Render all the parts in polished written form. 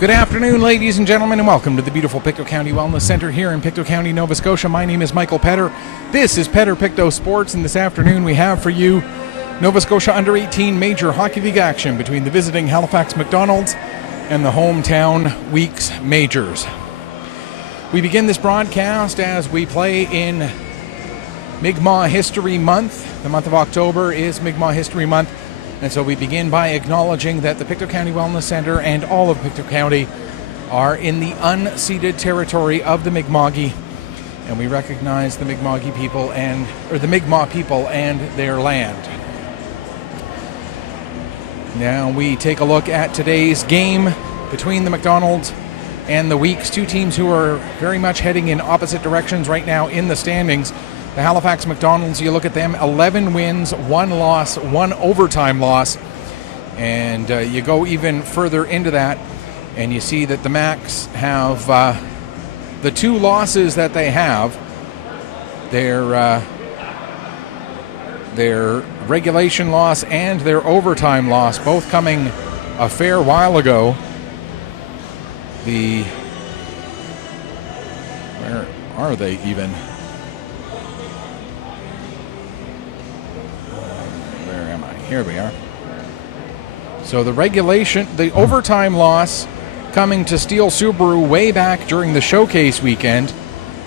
Good afternoon, ladies and gentlemen, and welcome to the beautiful Pictou County Wellness Center here in Pictou County, Nova Scotia. My name is Michael Petter. This is Petter Pictou Sports, and this afternoon we have for you Nova Scotia Under-18 Major Hockey League action between the visiting Halifax McDonald's and the hometown Weeks Majors. We begin this broadcast as we play in Mi'kmaq History Month. The month of October is Mi'kmaq History Month. And so we begin by acknowledging that the Pictou County Wellness Center and all of Pictou County are in the unceded territory of the Mi'kmaq, and we recognize the Mi'kmaq people and their land. Now we take a look at today's game between the McDonald's and the Weeks, two teams who are very much heading in opposite directions right now in the standings. The Halifax McDonald's, you look at them, 11 wins, 1 loss, 1 overtime loss. And you go even further into that, and you see that the Macs have the 2 losses that they have. Their regulation loss and their overtime loss, both coming a fair while ago. Where are they even? Here we are. So the overtime loss coming to Steel Subaru way back during the showcase weekend,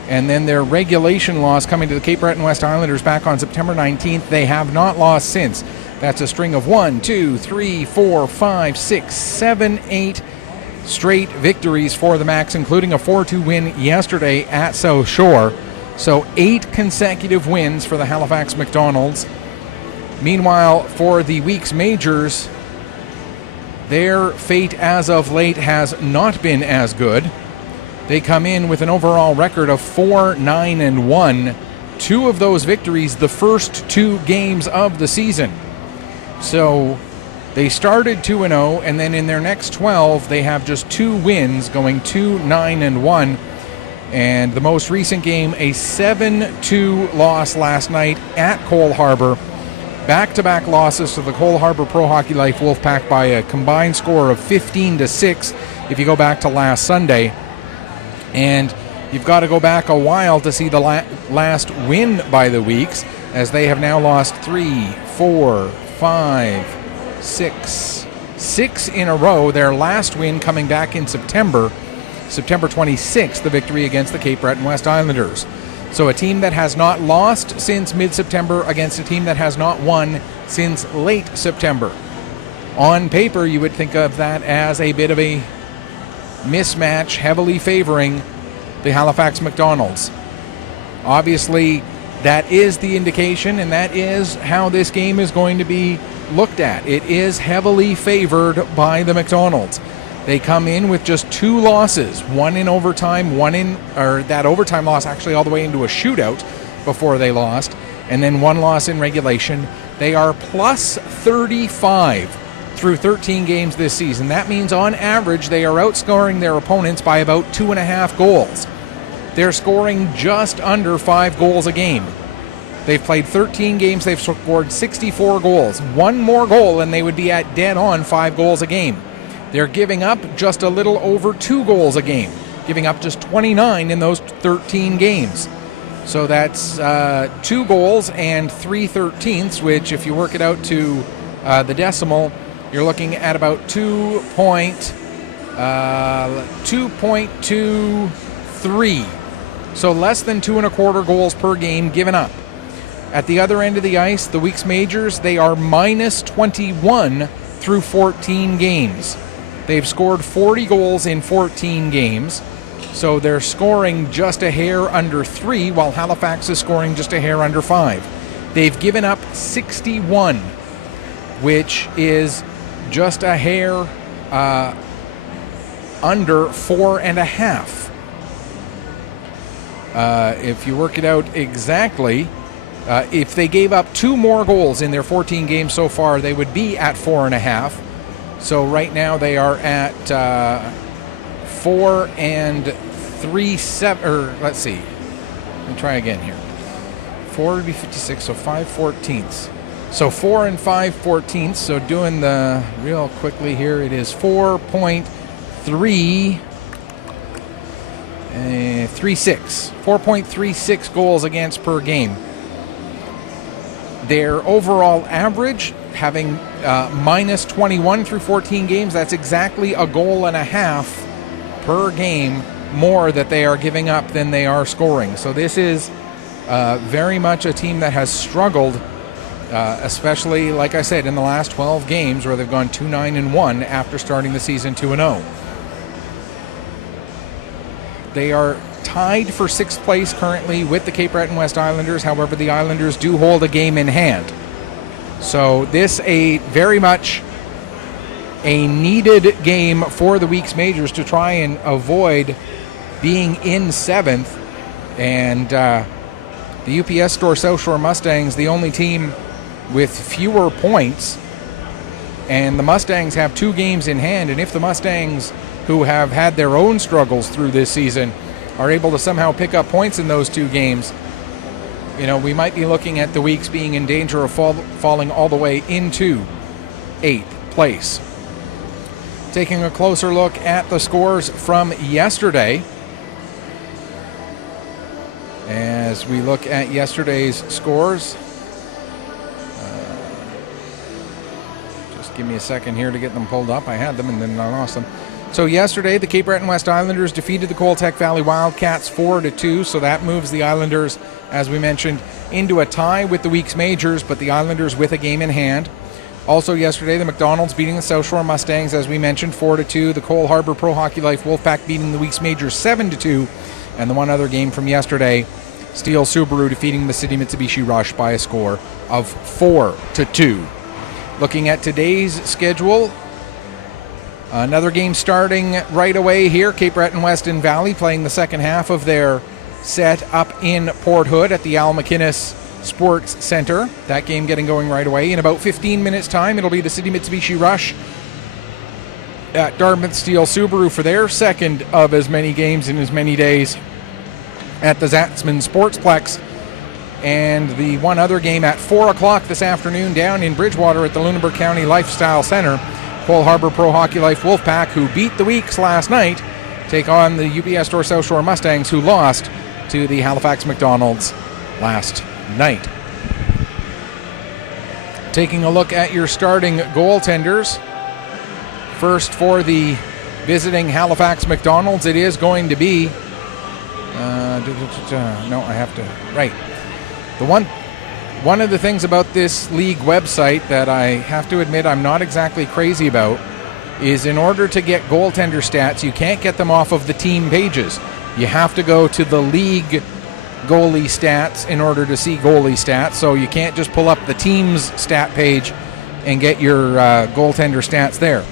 and then their regulation loss coming to the Cape Breton West Islanders back on September 19th. They have not lost since. That's a string of 1, 2, 3, 4, 5, 6, 7, 8 straight victories for the Macs, including a 4-2 win yesterday at South Shore. So 8 consecutive wins for the Halifax McDonald's. Meanwhile, for the Weeks Majors, their fate as of late has not been as good. They come in with an overall record of 4-9-1. 2 of those victories the first 2 games of the season. So they started 2-0, and then in their next 12, they have just 2 wins, going 2-9-1. And the most recent game, a 7-2 loss last night at Cole Harbour. Back-to-back losses to the Cole Harbour Pro Hockey Life Wolfpack by a combined score of 15-6 if you go back to last Sunday. And you've got to go back a while to see the last win by the Weeks, as they have now lost 3, 4, 5, 6 in a row. Their last win coming back in September 26th, the victory against the Cape Breton West Islanders. So a team that has not lost since mid-September against a team that has not won since late September. On paper, you would think of that as a bit of a mismatch, heavily favoring the Halifax McDonald's. Obviously, that is the indication, and that is how this game is going to be looked at. It is heavily favored by the McDonald's. They come in with just 2 losses, 1 in overtime, that overtime loss actually all the way into a shootout before they lost, and then 1 loss in regulation. They are plus 35 through 13 games this season. That means on average they are outscoring their opponents by about 2.5 goals. They're scoring just under 5 goals a game. They've played 13 games, they've scored 64 goals. 1 more goal and they would be at dead on 5 goals a game. They're giving up just a little over 2 goals a game, giving up just 29 in those 13 games. So that's 2 goals and 3/13, which if you work it out to the decimal, you're looking at about 2.23. So less than 2.25 goals per game given up. At the other end of the ice, the Weeks Majors, they are minus 21 through 14 games. They've scored 40 goals in 14 games, so they're scoring just a hair under 3, while Halifax is scoring just a hair under 5. They've given up 61, which is just a hair under 4.5. If you work it out exactly, if they gave up 2 more goals in their 14 games so far, they would be at 4.5. So right now they are at 4 and 3/7, or let's see. Let me try again here. 4 would be 56, so 5/14. So 4 and 5/14. So doing the real quickly here, it is 4.56 4.36 goals against per game. Their overall average, having minus 21 through 14 games, that's exactly a goal and a half per game more that they are giving up than they are scoring. So this is very much a team that has struggled, especially, like I said, in the last 12 games where they've gone 2-9-1 after starting the season 2-0. They are tied for 6th place currently with the Cape Breton West Islanders. However, the Islanders do hold a game in hand. So this very much a needed game for the Weeks Majors to try and avoid being in 7th. And the UPS Store South Shore Mustangs, the only team with fewer points, and the Mustangs have 2 games in hand. And if the Mustangs, who have had their own struggles through this season, are able to somehow pick up points in those 2 games, we might be looking at the Weeks being in danger of falling all the way into 8th place. Taking a closer look at the scores from yesterday. As we look at yesterday's scores, just give me a second here to get them pulled up. I had them and then I lost them. So yesterday, the Cape Breton West Islanders defeated the Coltech Valley Wildcats 4-2. So that moves the Islanders, as we mentioned, into a tie with the Weeks Majors, but the Islanders with a game in hand. Also yesterday, the McDonald's beating the South Shore Mustangs, as we mentioned, 4-2. The Cole Harbour Pro Hockey Life Wolfpack beating the Weeks Majors 7-2. And the one other game from yesterday, Steel Subaru defeating the City Mitsubishi Rush by a score of 4-2. Looking at today's schedule, another game starting right away here. Cape Breton West and Valley playing the second half of their set up in Port Hood at the Al McInnes Sports Center. That game getting going right away. In about 15 minutes' time, it'll be the City Mitsubishi Rush at Dartmouth Steel Subaru for their second of as many games in as many days at the Zatzman Sportsplex. And the one other game at 4 o'clock this afternoon down in Bridgewater at the Lunenburg County Lifestyle Center. Cole Harbour Pro Hockey Life Wolfpack, who beat the Weeks last night, take on the UPS Store South Shore Mustangs, who lost to the Halifax McDonald's last night. Taking a look at your starting goaltenders. First for the visiting Halifax McDonald's, it is going to be One of the things about this league website that I have to admit I'm not exactly crazy about is, in order to get goaltender stats, you can't get them off of the team pages. You have to go to the league goalie stats in order to see goalie stats. So you can't just pull up the team's stat page and get your goaltender stats there.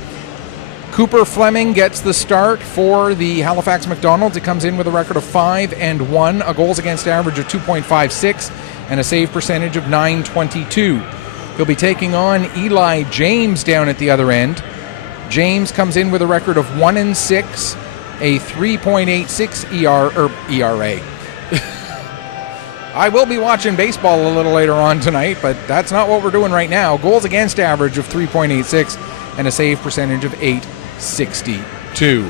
Cooper Fleming gets the start for the Halifax McDonald's. It comes in with a record of 5-1, a goals against average of 2.56, and a save percentage of .922. He'll be taking on Eli James down at the other end. James comes in with a record of 1-6, a 3.86 ERA. I will be watching baseball a little later on tonight, but that's not what we're doing right now. Goals against average of 3.86 and a save percentage of .862.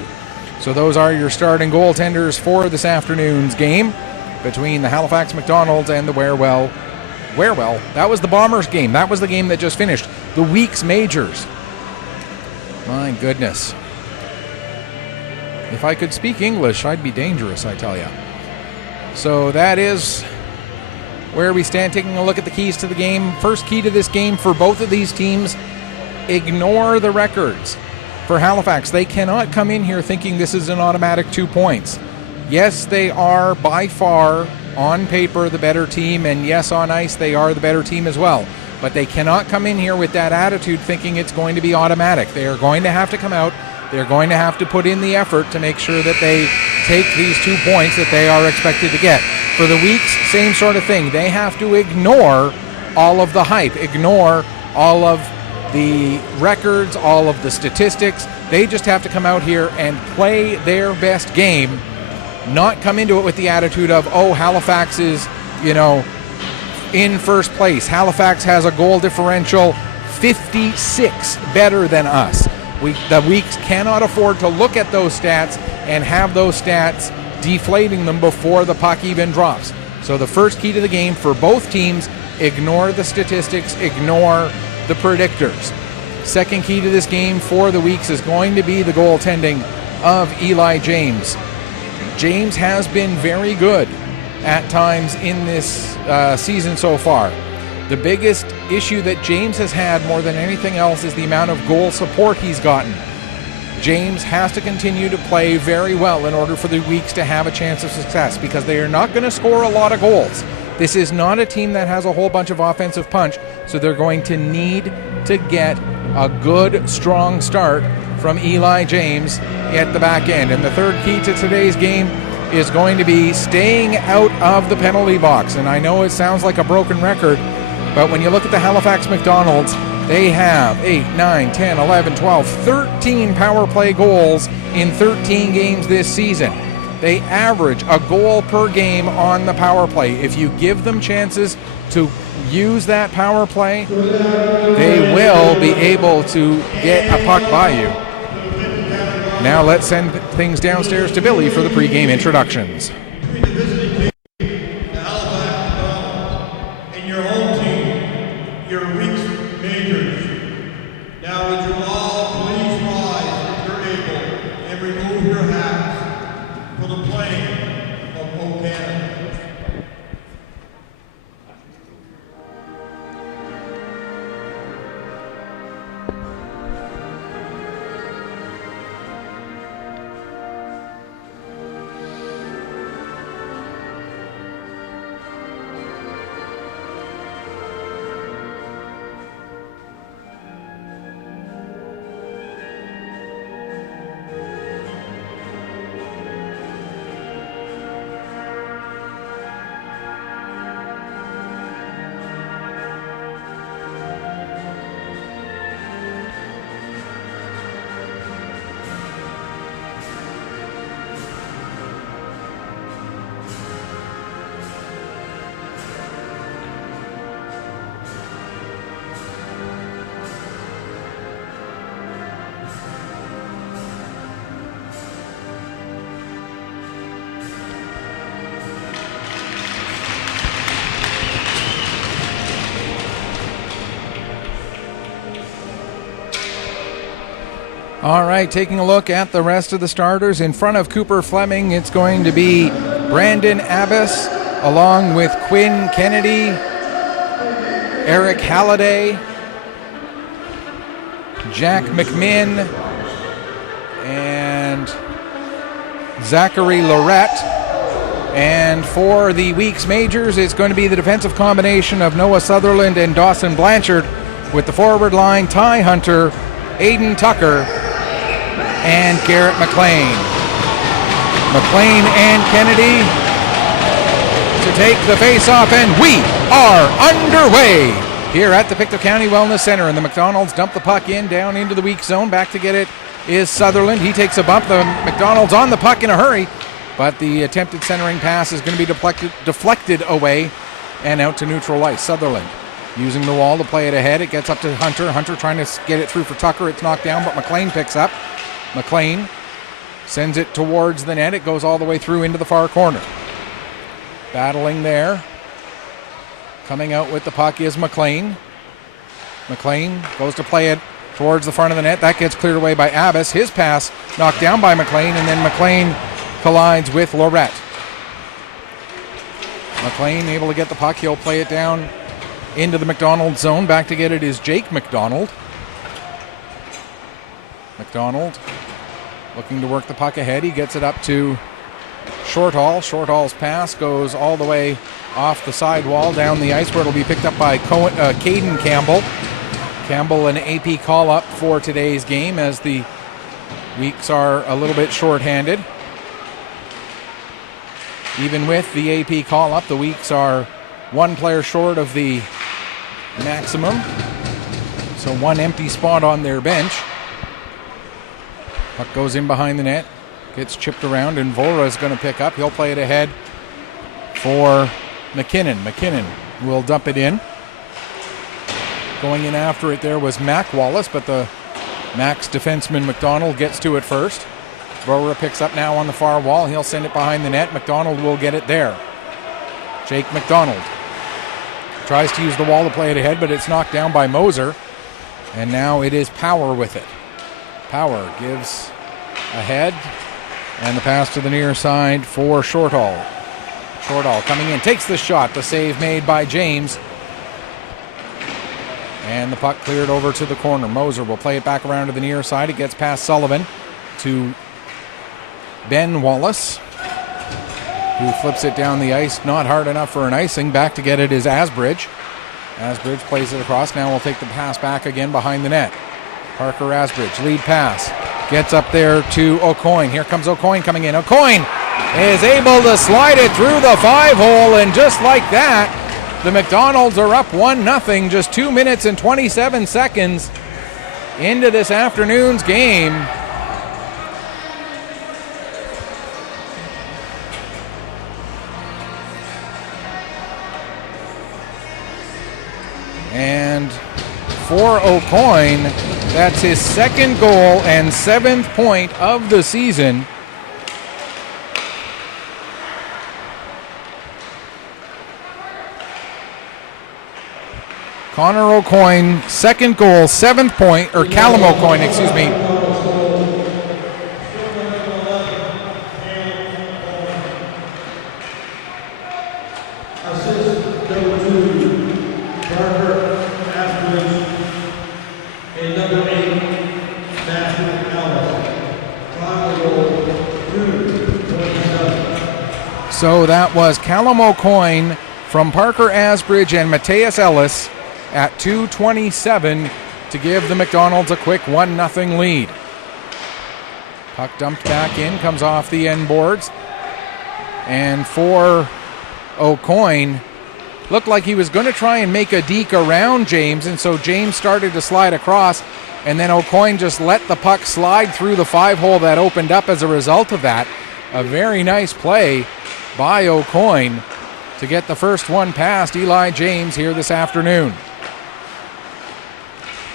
So those are your starting goaltenders for this afternoon's game between the Halifax McDonald's and the Warewell. That was the Bombers game. That was the game that just finished. The Weeks Majors. My goodness. If I could speak English, I'd be dangerous, I tell you. So that is where we stand. Taking a look at the keys to the game. First key to this game for both of these teams: ignore the records. For Halifax, they cannot come in here thinking this is an automatic 2 points. Yes, they are by far, on paper, the better team, and yes, on ice, they are the better team as well. But they cannot come in here with that attitude thinking it's going to be automatic. They are going to have to come out. They're going to have to put in the effort to make sure that they take these 2 points that they are expected to get. For the Weeks, same sort of thing. They have to ignore all of the hype, ignore all of the records, all of the statistics. They just have to come out here and play their best game, not come into it with the attitude of, oh, Halifax is, in first place. Halifax has a goal differential 56 better than us. The Weeks cannot afford to look at those stats and have those stats deflating them before the puck even drops. So the first key to the game for both teams, ignore the statistics, ignore the predictors. Second key to this game for the Weeks is going to be the goaltending of Eli James. James has been very good at times in this season so far. The biggest issue that James has had more than anything else is the amount of goal support he's gotten. James has to continue to play very well in order for the Weeks to have a chance of success, because they are not going to score a lot of goals. This is not a team that has a whole bunch of offensive punch, so they're going to need to get a good, strong start from Eli James at the back end. And the third key to today's game is going to be staying out of the penalty box. And I know it sounds like a broken record, but when you look at the Halifax McDonald's, they have 8, 9, 10, 11, 12, 13 power play goals in 13 games this season. They average a goal per game on the power play. If you give them chances to use that power play, they will be able to get a puck by you. Now let's send things downstairs to Billy for the pregame introductions. All right, taking a look at the rest of the starters. In front of Cooper Fleming, it's going to be Brandon Abbas, along with Quinn Kennedy, Eric Halliday, Jack McMinn, and Zachary Lorette. And for the Weeks Majors, it's going to be the defensive combination of Noah Sutherland and Dawson Blanchard, with the forward line Ty Hunter, Aiden Tucker, and Garrett McLean. McLean and Kennedy to take the face-off, and we are underway here at the Pictou County Wellness Center. And the McDonald's dump the puck down into the weak zone. Back to get it is Sutherland. He takes a bump. The McDonald's on the puck in a hurry, but the attempted centering pass is going to be deflected away and out to neutral ice. Sutherland using the wall to play it ahead. It gets up to Hunter. Hunter trying to get it through for Tucker. It's knocked down, but McLean picks up. McLean sends it towards the net. It goes all the way through into the far corner. Battling there. Coming out with the puck is McLean. McLean goes to play it towards the front of the net. That gets cleared away by Abbas. His pass knocked down by McLean, and then McLean collides with Lorette. McLean able to get the puck. He'll play it down into the McDonald zone. Back to get it is Jake McDonald. McDonald looking to work the puck ahead. He gets it up to Shorthall. Shorthall's pass goes all the way off the sidewall down the ice, where it'll be picked up by Caden Campbell. Campbell an AP call-up for today's game, as the Weeks are a little bit shorthanded. Even with the AP call-up, the Weeks are one player short of the maximum, so one empty spot on their bench. Puck goes in behind the net, gets chipped around, and Vora is going to pick up. He'll play it ahead for McKinnon. McKinnon will dump it in. Going in after it there was Mac Wallace, but the Max defenseman McDonald gets to it first. Vora picks up now on the far wall. He'll send it behind the net. McDonald will get it there. Jake McDonald tries to use the wall to play it ahead, but it's knocked down by Moser. And now it is Power with it. Power gives ahead. And the pass to the near side for Shortall. Shortall coming in, takes the shot. The save made by James. And the puck cleared over to the corner. Moser will play it back around to the near side. It gets past Sullivan to Ben Wallace, who flips it down the ice. Not hard enough for an icing. Back to get it is Asbridge. Asbridge plays it across. Now we'll take the pass back again behind the net. Parker Asbridge, lead pass. Gets up there to Aucoin. Here comes Aucoin coming in. Aucoin is able to slide it through the 5-hole, and just like that, the McDonald's are up 1-0, just 2 minutes and 27 seconds into this afternoon's game. And for Aucoin, that's his second goal and 7th point of the season. Connor Aucoin, second goal, 7th point, or Callum Aucoin, excuse me. So that was Callum Aucoin from Parker Asbridge and Mateus Ellis at 2:27 to give the McDonald's a quick 1-0 lead. Puck dumped back in, comes off the end boards. And for Aucoin, looked like he was going to try and make a deke around James, and so James started to slide across, and then Aucoin just let the puck slide through the 5-hole that opened up as a result of that. A very nice play by Aucoin to get the first one past Eli James here this afternoon.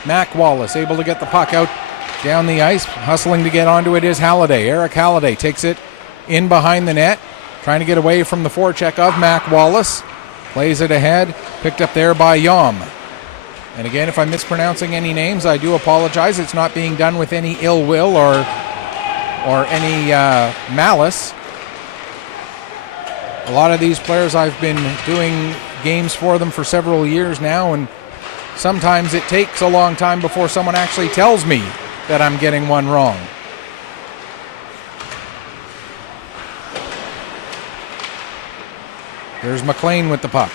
Mac Wallace able to get the puck out down the ice. Hustling to get onto it is Halliday. Eric Halliday takes it in behind the net, trying to get away from the forecheck of Mac Wallace. Plays it ahead, picked up there by Yom. And again, if I'm mispronouncing any names, I do apologize. It's not being done with any ill will or any malice. A lot of these players, I've been doing games for them for several years now, and sometimes it takes a long time before someone actually tells me that I'm getting one wrong. There's McLean with the puck.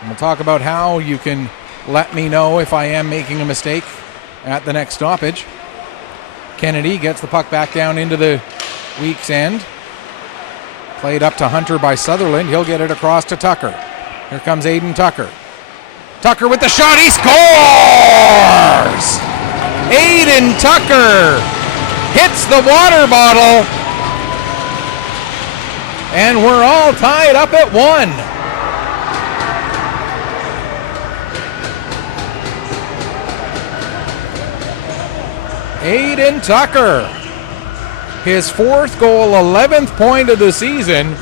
And we'll talk about how you can let me know if I am making a mistake at the next stoppage. Kennedy gets the puck back down into the weak's end. Played up to Hunter by Sutherland. He'll get it across to Tucker. Here comes Aiden Tucker. Tucker with the shot. He scores! Aiden Tucker hits the water bottle. And we're all tied up at 1. Aiden Tucker. His 4th goal, 11th point of the season.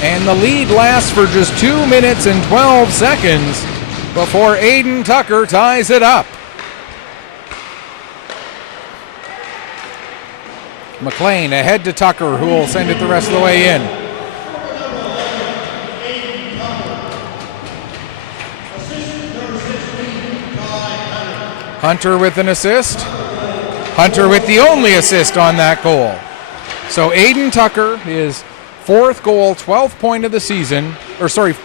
And the lead lasts for just 2 minutes and 12 seconds before Aiden Tucker ties it up. McLean ahead to Tucker, who will send it the rest of the way in. Hunter with an assist. Hunter with the only assist on that goal. So Aiden Tucker, his 4th goal, 12th point of the season, 4th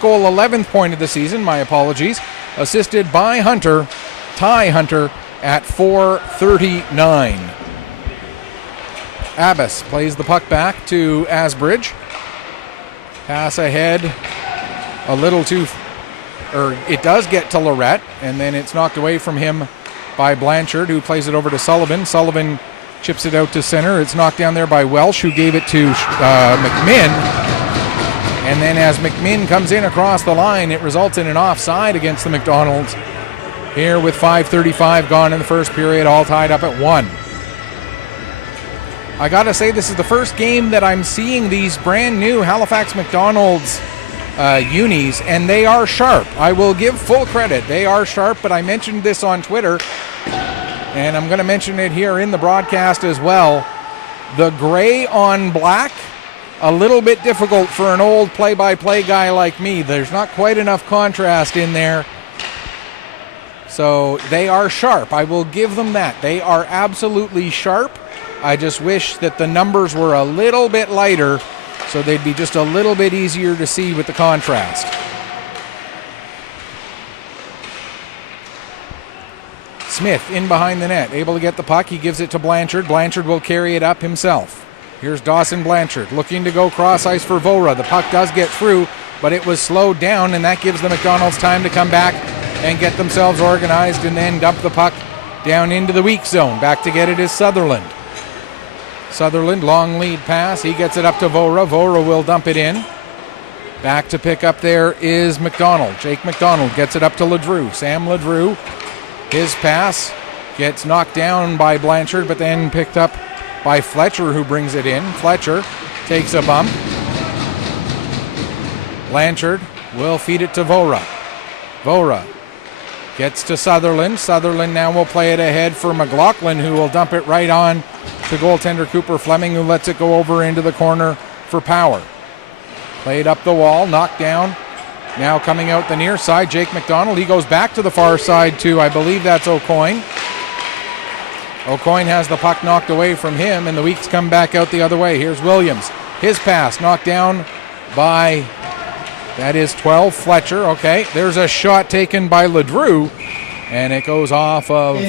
goal, 11th point of the season, my apologies, assisted by Hunter, tie Hunter at 4:39. Abbas plays the puck back to Asbridge. Pass ahead a little too, it does get to Lorette, and then it's knocked away from him by Blanchard, who plays it over to Sullivan. Sullivan chips it out to center. It's knocked down there by Welsh, who gave it to McMinn. And then as McMinn comes in across the line, it results in an offside against the McDonald's. here with 5:35 gone in the first period, all tied up at 1. I gotta say, this is the first game that I'm seeing these brand new Halifax McDonald's unis, and they are sharp. I will give full credit. They are sharp, but I mentioned this on Twitter, and I'm going to mention it here in the broadcast as well. The gray on black, a little bit difficult for an old play-by-play guy like me. There's not quite enough contrast in there. So they are sharp. I will give them that. They are absolutely sharp. I just wish that the numbers were a little bit lighter so they'd be just a little bit easier to see with the contrast. Smith in behind the net, able to get the puck. He gives it to Blanchard. Blanchard will carry it up himself. Here's Dawson Blanchard looking to go cross ice for Vora. The puck does get through, but it was slowed down, and that gives the McDonald's time to come back and get themselves organized and then dump the puck down into the weak zone. Back to get it is Sutherland. Sutherland, long lead pass. He gets it up to Vora. Vora will dump it in. Back to pick up there is McDonald. Jake McDonald gets it up to Ledrew. Sam Ledrew. His pass gets knocked down by Blanchard, but then picked up by Fletcher, who brings it in. Fletcher takes a bump. Blanchard will feed it to Vora. Vora gets to Sutherland. Sutherland now will play it ahead for McLaughlin, who will dump it right on to goaltender Cooper Fleming, who lets it go over into the corner for Power. Played up the wall, knocked down. Now coming out the near side, Jake McDonald. He goes back to the far side to, I believe that's O'Coin. O'Coin has the puck knocked away from him, and the Weeks come back out the other way. Here's Williams. His pass knocked down by, that is 12, Fletcher. Okay, there's a shot taken by Ledrew, and it goes off of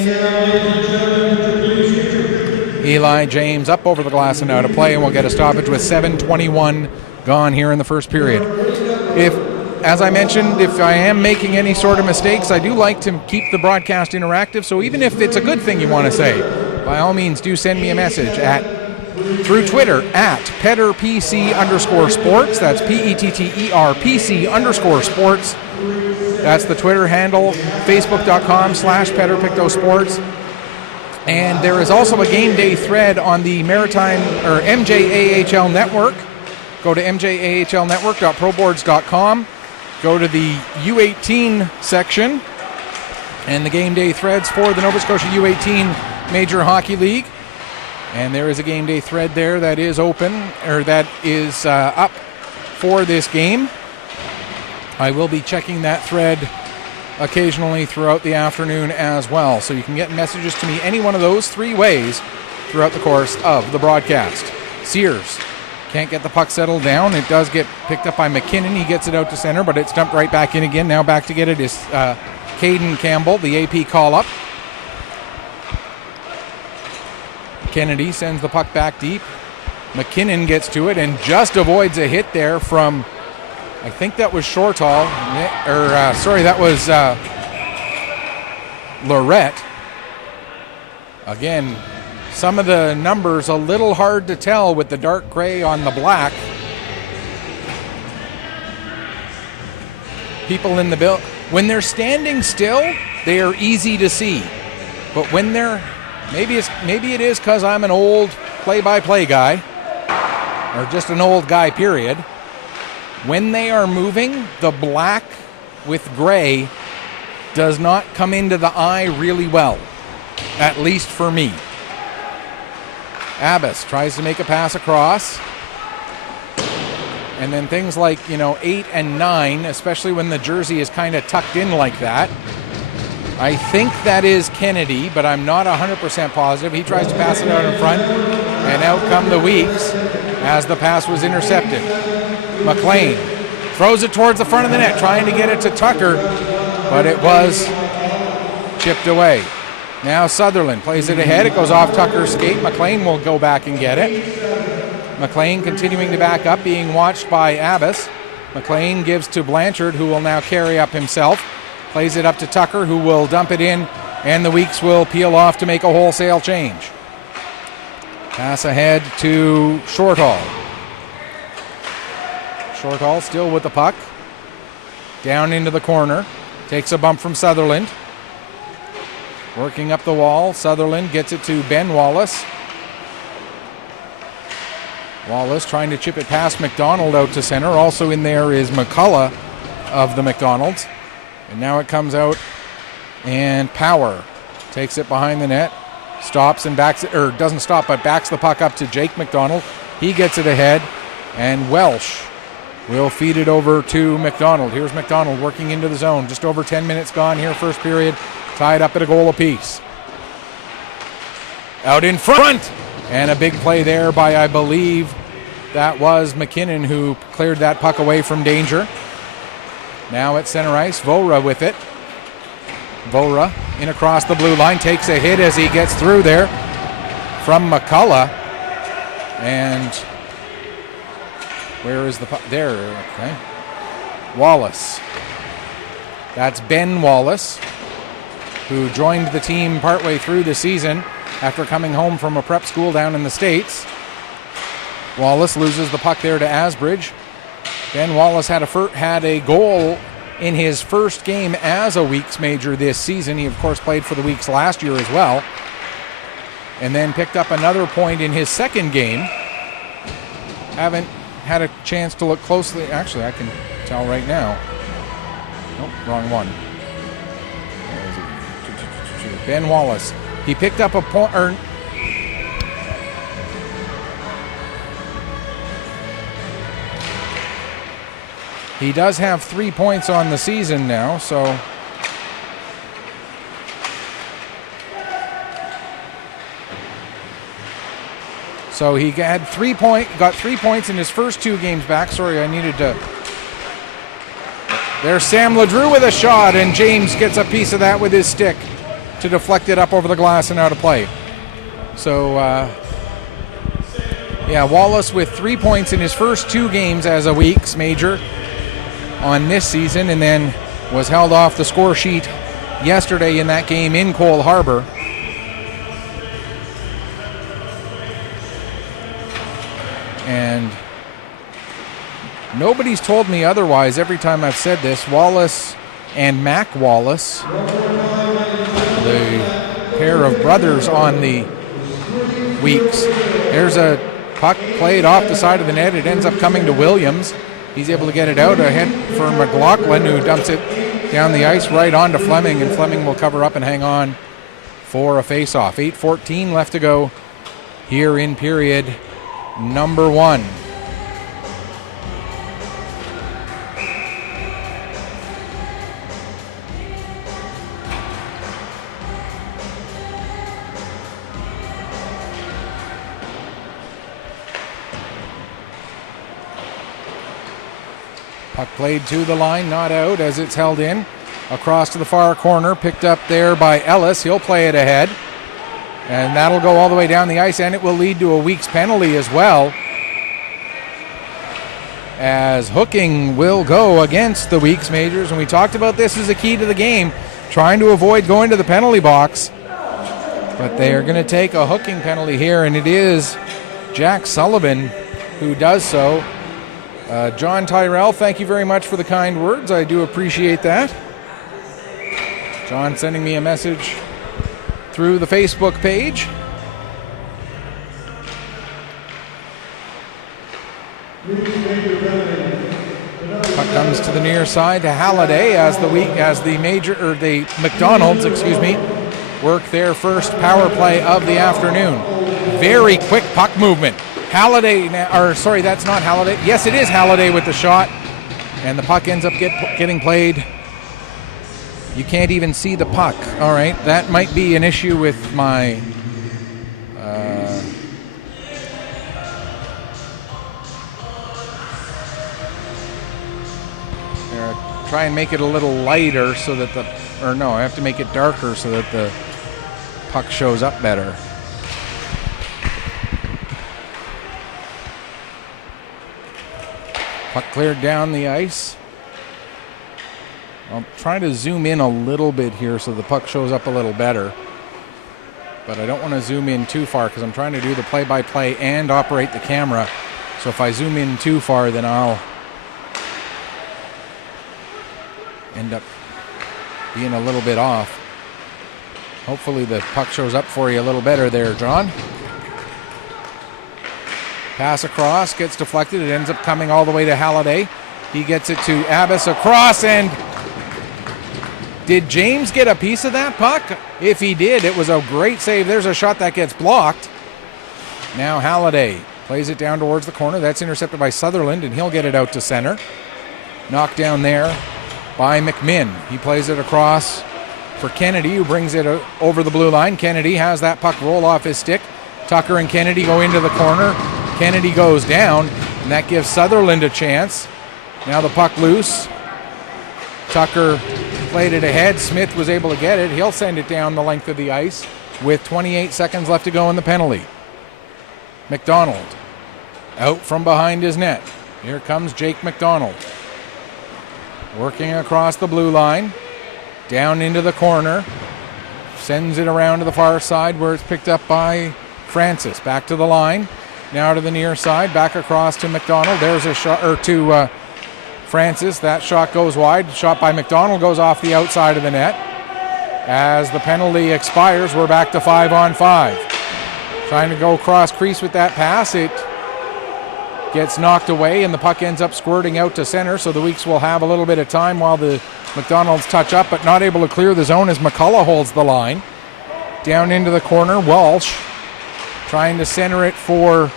Eli James up over the glass and out of play, and we'll get a stoppage with 7:21 gone here in the first period. As I mentioned, if I am making any sort of mistakes, I do like to keep the broadcast interactive, so even if it's a good thing you want to say, by all means do send me a message through Twitter at PetterPC_sports. That's PetterPC_sports. That's the Twitter handle, Facebook.com/Pictou Sports. And there is also a game day thread on the MJAHL network. Go to mjahlnetwork.proboards.com. Go to the U18 section and the game day threads for the Nova Scotia U18 Major Hockey League. And there is a game day thread there that is open, or that is up for this game. I will be checking that thread occasionally throughout the afternoon as well. So you can get messages to me any one of those three ways throughout the course of the broadcast. Sears can't get the puck settled down. It does get picked up by McKinnon. He gets it out to center, but it's dumped right back in again. Now back to get it is Caden Campbell, the AP call-up. Kennedy sends the puck back deep. McKinnon gets to it and just avoids a hit there from, I think that was Shortall, that was Lorette. Again, some of the numbers a little hard to tell with the dark gray on the black. People in the building, when they're standing still, they are easy to see. But when they're, maybe it is because I'm an old play-by-play guy, or just an old guy, period. When they are moving, the black with gray does not come into the eye really well, at least for me. Abbas tries to make a pass across. And then things like, 8 and 9, especially when the jersey is kind of tucked in like that. I think that is Kennedy, but I'm not 100% positive. He tries to pass it out in front, and out come the Weeks as the pass was intercepted. McLean throws it towards the front of the net, trying to get it to Tucker, but it was chipped away. Now Sutherland plays it ahead. It goes off Tucker's skate. McLean will go back and get it. McLean continuing to back up, being watched by Abbas. McLean gives to Blanchard, who will now carry up himself. Plays it up to Tucker, who will dump it in, and the Weeks will peel off to make a wholesale change. Pass ahead to Shortall. Shortall still with the puck. Down into the corner. Takes a bump from Sutherland. Working up the wall, Sutherland gets it to Ben Wallace. Wallace trying to chip it past McDonald out to center. Also in there is McCullough of the McDonald's. And now it comes out, and Power takes it behind the net. Stops and backs it, or doesn't stop, but backs the puck up to Jake McDonald. He gets it ahead, and Welsh will feed it over to McDonald. Here's McDonald working into the zone. Just over 10 minutes gone here, first period. Tied up at a goal apiece. Out in front! And a big play there by, I believe, that was McKinnon who cleared that puck away from danger. Now at center ice, Vora with it. Vora in across the blue line, takes a hit as he gets through there from McCullough. And where is the puck? There, okay. Wallace. That's Ben Wallace, who joined the team partway through the season after coming home from a prep school down in the States. Wallace loses the puck there to Asbridge. Ben Wallace had a goal in his first game as a Weeks major this season. He, of course, played for the Weeks last year as well. And then picked up another point in his second game. Haven't had a chance to look closely. Actually, I can tell right now. Nope, wrong one. Ben Wallace. He picked up a point. He does have 3 points on the season now, so. So he got 3 points in his first 2 games back. Sorry, I needed to. There's Sam Ledrew with a shot, and James gets a piece of that with his stick to deflect it up over the glass and out of play. So, Wallace with 3 points in his first 2 games as a Weeks major on this season, and then was held off the score sheet yesterday in that game in Cole Harbour. And nobody's told me otherwise every time I've said this. Wallace and Mac Wallace, the pair of brothers on the Weeks. There's a puck played off the side of the net. It ends up coming to Williams. He's able to get it out ahead for McLaughlin, who dumps it down the ice right onto Fleming, and Fleming will cover up and hang on for a face-off. 8:14 left to go here in period number 1. Puck played to the line, not out as it's held in. Across to the far corner, picked up there by Ellis. He'll play it ahead. And that'll go all the way down the ice, and it will lead to a Weeks penalty as well, as hooking will go against the Weeks majors. And we talked about this as a key to the game, trying to avoid going to the penalty box. But they are going to take a hooking penalty here, and it is Jack Sullivan who does so. John Tyrell, thank you very much for the kind words. I do appreciate that. John sending me a message through the Facebook page. Puck comes to the near side to Halliday as the McDonald's, work their first power play of the afternoon. Very quick puck movement. Halliday, that's not Halliday. Yes, it is Halliday with the shot, and the puck ends up getting played. You can't even see the puck. All right, that might be an issue with my try and make it a little lighter so that I have to make it darker so that the puck shows up better. Puck cleared down the ice. I'll try to zoom in a little bit here so the puck shows up a little better. But I don't want to zoom in too far because I'm trying to do the play-by-play and operate the camera. So if I zoom in too far, then I'll end up being a little bit off. Hopefully the puck shows up for you a little better there, John. Pass across, gets deflected. It ends up coming all the way to Halliday. He gets it to Abbas across, and did James get a piece of that puck? If he did, it was a great save. There's a shot that gets blocked. Now Halliday plays it down towards the corner. That's intercepted by Sutherland, and he'll get it out to center. Knocked down there by McMinn. He plays it across for Kennedy, who brings it over the blue line. Kennedy has that puck roll off his stick. Tucker and Kennedy go into the corner. Kennedy goes down, and that gives Sutherland a chance. Now the puck loose. Tucker played it ahead. Smith was able to get it. He'll send it down the length of the ice with 28 seconds left to go in the penalty. McDonald out from behind his net. Here comes Jake McDonald. Working across the blue line. Down into the corner. Sends it around to the far side where it's picked up by Francis. Back to the line. Now to the near side. Back across to McDonald. There's a shot, or to Francis. That shot goes wide. Shot by McDonald goes off the outside of the net. As the penalty expires, we're back to 5-on-5. Trying to go cross crease with that pass. It gets knocked away, and the puck ends up squirting out to center, so the Weeks will have a little bit of time while the McDonald's touch up, but not able to clear the zone as McCullough holds the line. Down into the corner, Walsh trying to center it for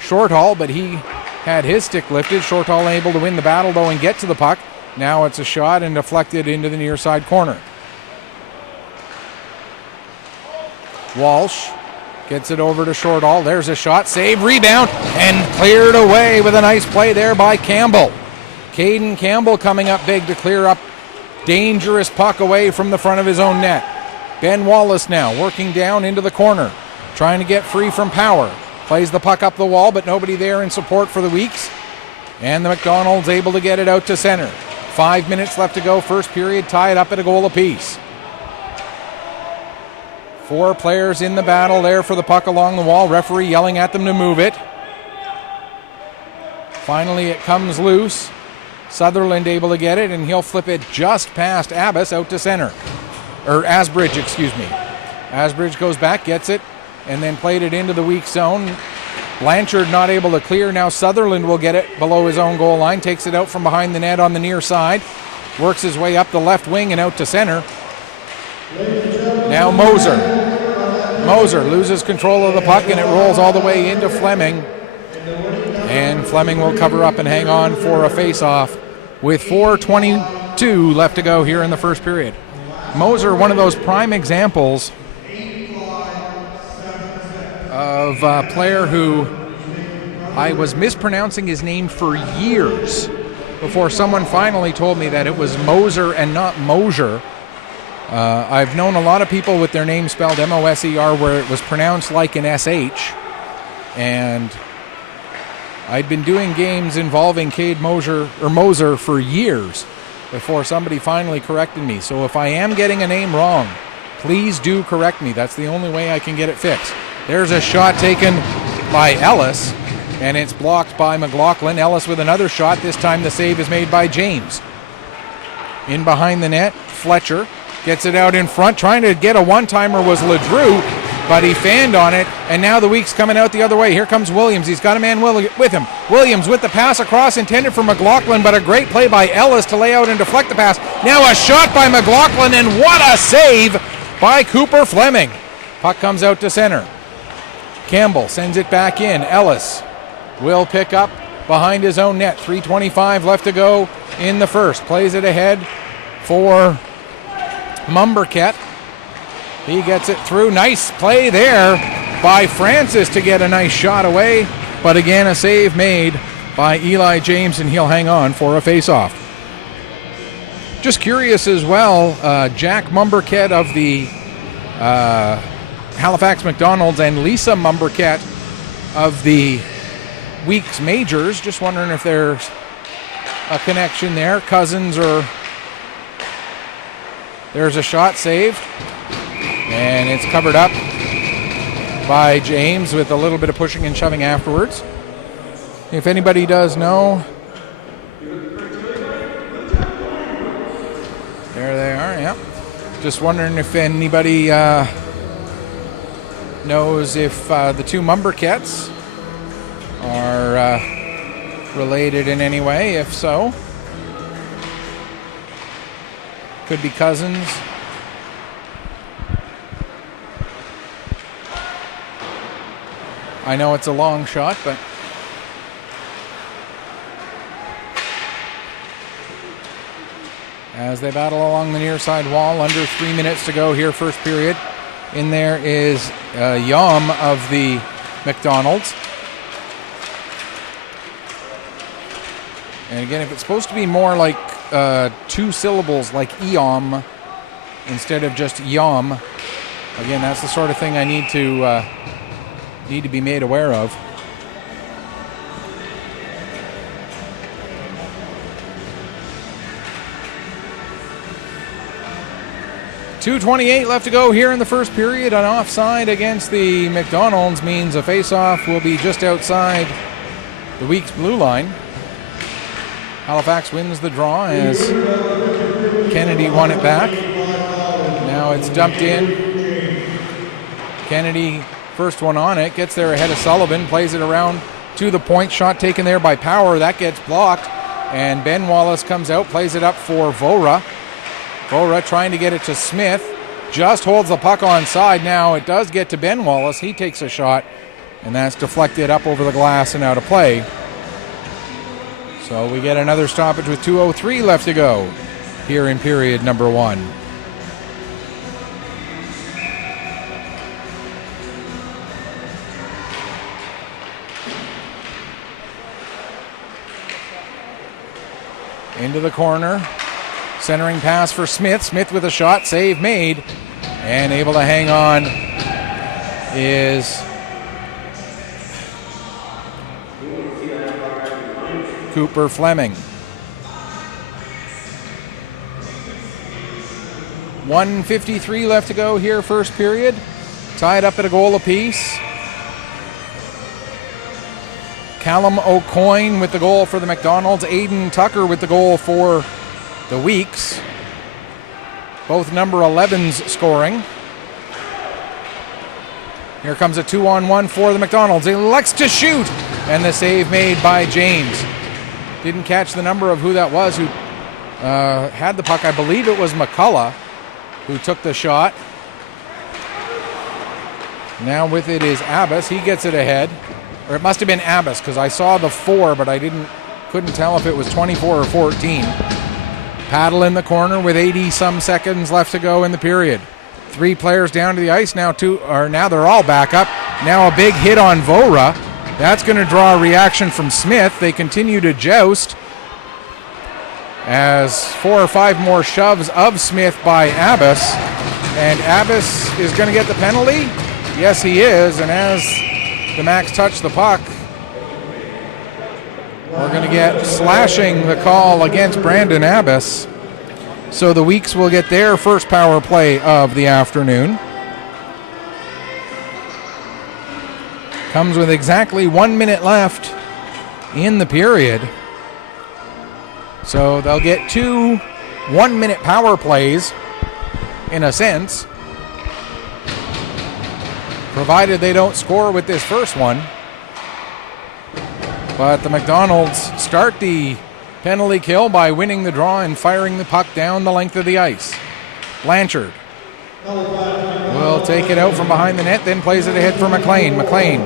Shorthall, but he had his stick lifted. Shorthall able to win the battle, though, and get to the puck. Now it's a shot and deflected into the near side corner. Walsh gets it over to Shorthall. There's a shot, save, rebound, and cleared away with a nice play there by Campbell. Caden Campbell coming up big to clear up dangerous puck away from the front of his own net. Ben Wallace now working down into the corner, trying to get free from Power. Plays the puck up the wall, but nobody there in support for the Weeks. And the McDonald's able to get it out to center. 5 minutes left to go, first period, tied up at a goal apiece. 4 players in the battle there for the puck along the wall. Referee yelling at them to move it. Finally it comes loose. Sutherland able to get it, and he'll flip it just past Abbas out to center. Or Asbridge, excuse me. Asbridge goes back, gets it, and then played it into the weak zone. Blanchard not able to clear. Now Sutherland will get it below his own goal line. Takes it out from behind the net on the near side. Works his way up the left wing and out to center. Now Moser. Moser loses control of the puck, and it rolls all the way into Fleming. And Fleming will cover up and hang on for a face-off with 4:22 left to go here in the first period. Moser, one of those prime examples of a player who I was mispronouncing his name for years before someone finally told me that it was Moser and not Mosier. I've known a lot of people with their name spelled M-O-S-E-R where it was pronounced like an S-H, and I'd been doing games involving Cade Moser for years before somebody finally corrected me. So if I am getting a name wrong, please do correct me. That's the only way I can get it fixed. There's a shot taken by Ellis, and it's blocked by McLaughlin. Ellis with another shot. This time the save is made by James. In behind the net, Fletcher gets it out in front. Trying to get a one-timer was LeDrew, but he fanned on it, and now the Week's coming out the other way. Here comes Williams. He's got a man with him. Williams with the pass across, intended for McLaughlin, but a great play by Ellis to lay out and deflect the pass. Now a shot by McLaughlin, and what a save by Cooper Fleming. Puck comes out to center. Campbell sends it back in. Ellis will pick up behind his own net. 3:25 left to go in the first. Plays it ahead for Mumberket. He gets it through. Nice play there by Francis to get a nice shot away. But again, a save made by Eli James, and he'll hang on for a face-off. Just curious as well, Jack Mumberket of the Halifax McDonald's and Lisa Mumberket of the Weeks Majors. Just wondering if there's a connection there. Cousins, or there's a shot saved. And it's covered up by James with a little bit of pushing and shoving afterwards. If anybody does know, there they are, yeah. Just wondering if anybody knows if the two Mumberkets are related in any way. If so, could be cousins. I know it's a long shot, but as they battle along the near side wall, under 3 minutes to go here, first period. In there is Yom of the McDonald's. And again, if it's supposed to be more like two syllables, like Eom, instead of just Yom, again, that's the sort of thing I need to be made aware of. .2:28 left to go here in the first period. An offside against the McDonald's means a face-off will be just outside the Weeks blue line. Halifax wins the draw as Kennedy won it back. Now it's dumped in. Kennedy, first one on it, gets there ahead of Sullivan, plays it around to the point. Shot taken there by Power. That gets blocked. And Ben Wallace comes out, plays it up for Vora. Vora trying to get it to Smith. Just holds the puck on side. Now it does get to Ben Wallace. He takes a shot, and that's deflected up over the glass and out of play. So we get another stoppage with 2:03 left to go here in period number one. Into the corner. Centering pass for Smith. Smith with a shot. Save made. And able to hang on is Cooper Fleming. 1:53 left to go here, first period. Tied up at a goal apiece. Callum O'Coin with the goal for the McDonald's. Aiden Tucker with the goal for the Weeks. Both number 11s scoring. Here comes a 2-on-1 for the McDonald's. He elects to shoot, and the save made by James. Didn't catch the number of who that was who had the puck. I believe it was McCullough who took the shot. Now with it is Abbas. He gets it ahead. Or it must have been Abbas, because I saw the 4, but I couldn't tell if it was 24 or 14. Paddle in the corner with 80-some seconds left to go in the period. 3 players down to the ice now. Now they're all back up. Now a big hit on Vora. That's going to draw a reaction from Smith. They continue to joust as 4 or 5 more shoves of Smith by Abbas. And Abbas is going to get the penalty. Yes, he is. And as the Macs touch the puck, we're going to get slashing the call against Brandon Abbas. So the Weeks will get their first power play of the afternoon. Comes with exactly 1 minute left in the period. So they'll get 2 one-minute power plays, in a sense, provided they don't score with this first one. But the McDonald's start the penalty kill by winning the draw and firing the puck down the length of the ice. Blanchard will take it out from behind the net, then plays it ahead for McLean. McLean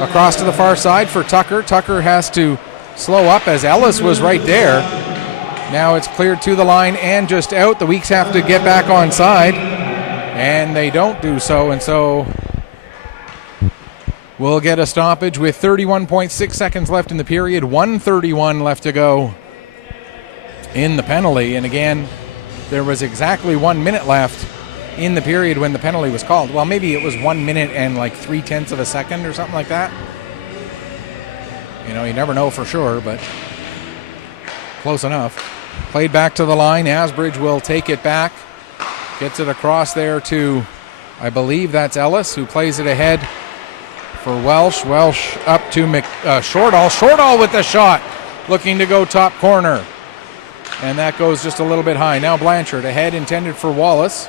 across to the far side for Tucker. Tucker has to slow up as Ellis was right there. Now it's cleared to the line and just out. The Weeks have to get back on side, and they don't do so, and so we'll get a stoppage with 31.6 seconds left in the period. 1:31 left to go in the penalty. And again, there was exactly 1 minute left in the period when the penalty was called. Well, maybe it was 1 minute and like 0.3 of a second or something like that. You know, you never know for sure, but close enough. Played back to the line. Asbridge will take it back. Gets it across there to, I believe that's Ellis, who plays it ahead for Welsh. Welsh up to Shortall. Shortall with the shot, looking to go top corner. And that goes just a little bit high. Now Blanchard ahead, intended for Wallace.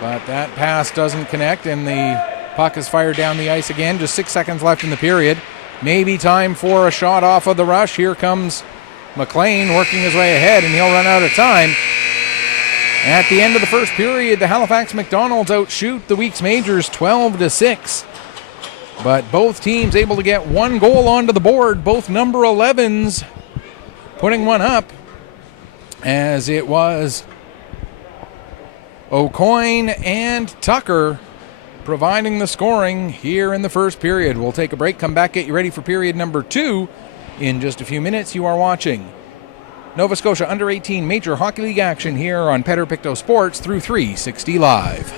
But that pass doesn't connect, and the puck is fired down the ice again. Just 6 seconds left in the period. Maybe time for a shot off of the rush. Here comes McLean working his way ahead, and he'll run out of time. At the end of the first period, the Halifax McDonald's outshoot the Weeks Majors 12-6. But both teams able to get one goal onto the board. Both number 11s putting one up, as it was O'Coin and Tucker providing the scoring here in the first period. We'll take a break, come back, get you ready for period number 2 in just a few minutes. You are watching Nova Scotia Under 18 Major Hockey League action here on Pictou Sports through 360 Live.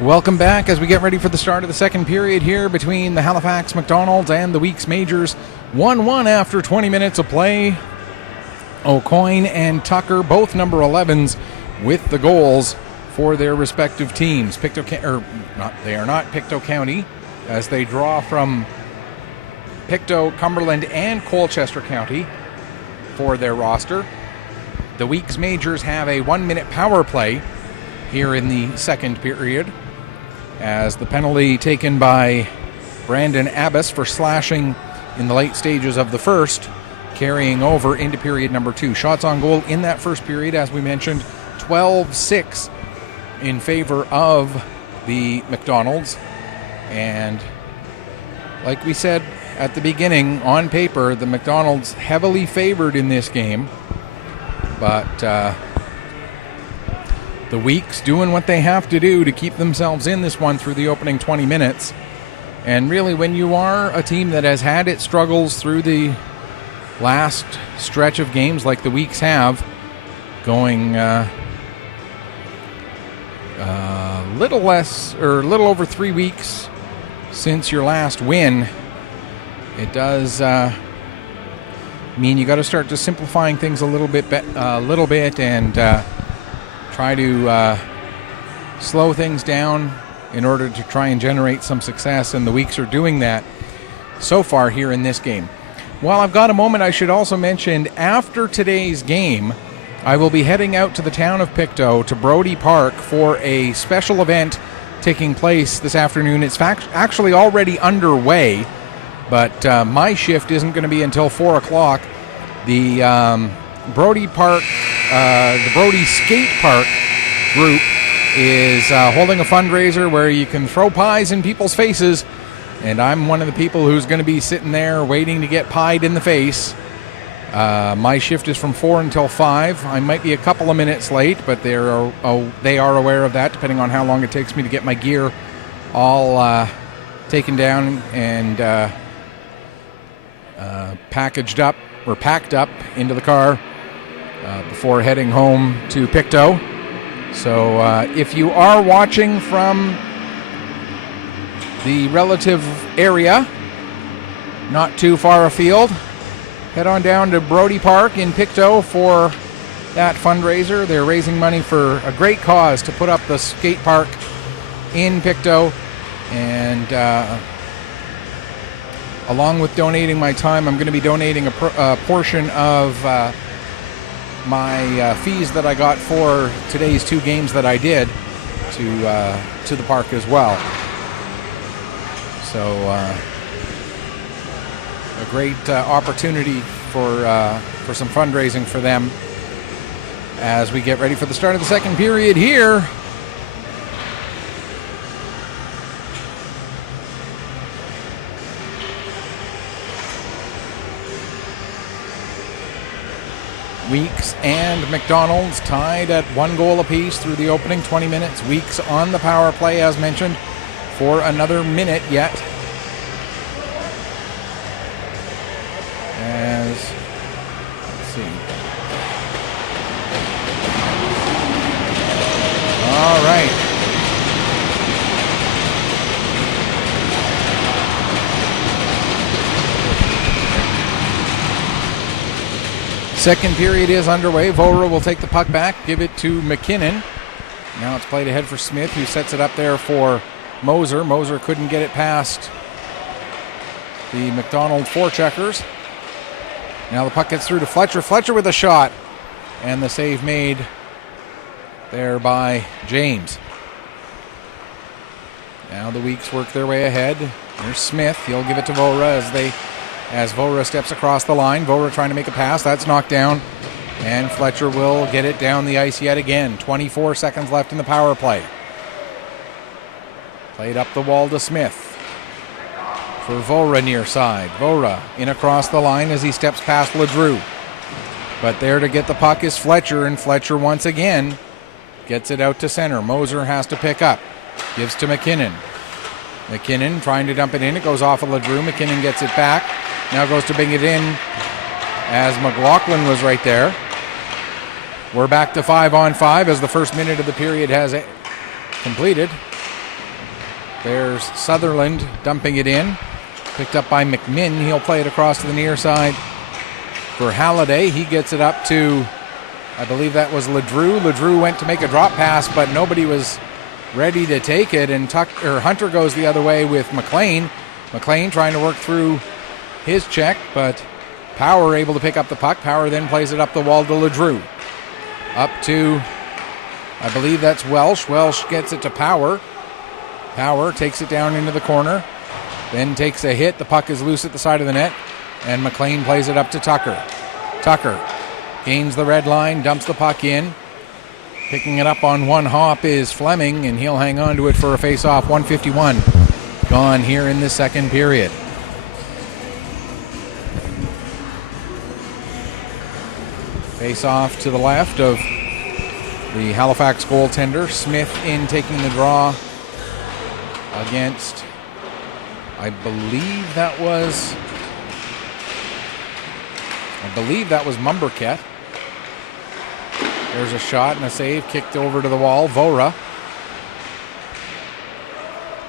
Welcome back as we get ready for the start of the second period here between the Halifax McDonald's and the Weeks Majors. 1-1 after 20 minutes of play. O'Coin and Tucker, both number 11s, with the goals for their respective teams. They are not Pictou County, as they draw from Pictou, Cumberland, and Colchester County for their roster. The Weeks Majors have a 1-minute power play here in the second period, as the penalty taken by Brandon Abbas for slashing in the late stages of the first, carrying over into period number 2. Shots on goal in that first period, as we mentioned, 12-6 in favor of the McDonald's. And like we said at the beginning, on paper, the McDonald's heavily favored in this game. But the Weeks doing what they have to do to keep themselves in this one through the opening 20 minutes. And really, when you are a team that has had its struggles through the last stretch of games like the Weeks have, going little over 3 weeks since your last win, it does mean you got to start just simplifying things a little bit and try to slow things down in order to try and generate some success, and the Weeks are doing that so far here in this game. While I've got a moment, I should also mention, after today's game, I will be heading out to the town of Pictou to Brody Park for a special event taking place this afternoon. It's actually already underway, but my shift isn't going to be until 4 o'clock. The Brody Park, the Brody Skate Park group is holding a fundraiser where you can throw pies in people's faces, and I'm one of the people who's going to be sitting there waiting to get pied in the face. My shift is from 4 until 5. I might be a couple of minutes late, but they are aware of that, depending on how long it takes me to get my gear all taken down and packed up into the car before heading home to Pictou. So if you are watching from the relative area, not too far afield, head on down to Brody Park in Pictou for that fundraiser. They're raising money for a great cause to put up the skate park in Pictou. And along with donating my time, I'm going to be donating a portion of my fees that I got for today's 2 games that I did to the park as well. So a great opportunity for some fundraising for them as we get ready for the start of the second period here. Weeks and McDonald's tied at 1 goal apiece through the opening 20 minutes. Weeks on the power play, as mentioned, for another minute yet. Let's see. All right. Second period is underway. Vora will take the puck back, give it to McKinnon. Now it's played ahead for Smith, who sets it up there for Moser. Moser couldn't get it past the McDonald forecheckers. Now the puck gets through to Fletcher. Fletcher with a shot. And the save made there by James. Now the Weeks work their way ahead. There's Smith. He'll give it to Vora as Vora steps across the line. Vora trying to make a pass. That's knocked down. And Fletcher will get it down the ice yet again. 24 seconds left in the power play. Played up the wall to Smith. For Vora near side. Vora in across the line as he steps past LeDrew. But there to get the puck is Fletcher, and Fletcher once again gets it out to center. Moser has to pick up. Gives to McKinnon. McKinnon trying to dump it in. It goes off of LeDrew. McKinnon gets it back. Now goes to bring it in as McLaughlin was right there. We're back to 5-on-5 as the first minute of the period has completed. There's Sutherland dumping it in. Picked up by McMinn. He'll play it across to the near side for Halliday. He gets it up to, I believe that was Ledrew. Ledrew went to make a drop pass, but nobody was ready to take it, and Hunter goes the other way with McLean. McLean trying to work through his check, but Power able to pick up the puck. Power then plays it up the wall to Ledrew. Up to, I believe that's Welsh. Welsh gets it to Power. Power takes it down into the corner, then takes a hit. The puck is loose at the side of the net, and McLean plays it up to Tucker. Tucker gains the red line, dumps the puck in. Picking it up on one hop is Fleming, and he'll hang on to it for a face-off. 1:51 gone here in the second period. Face-off to the left of the Halifax goaltender. Smith in taking the draw against, I believe that was Mumberket. There's a shot and a save, kicked over to the wall. Vora.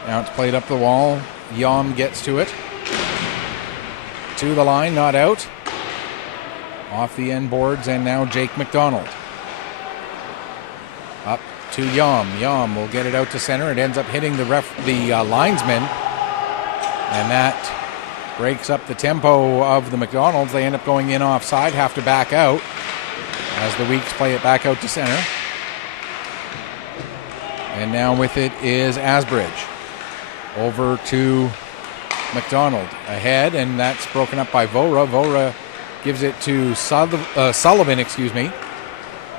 Now it's played up the wall. Yom gets to it. To the line, not out. Off the end boards, and now Jake McDonald. Up to Yom. Yom will get it out to center. It ends up hitting the linesman, and that breaks up the tempo of the McDonalds. They end up going in offside, have to back out as the Weeks play it back out to center. And now with it is Asbridge. Over to McDonald. Ahead, and that's broken up by Vora. Vora gives it to Sullivan,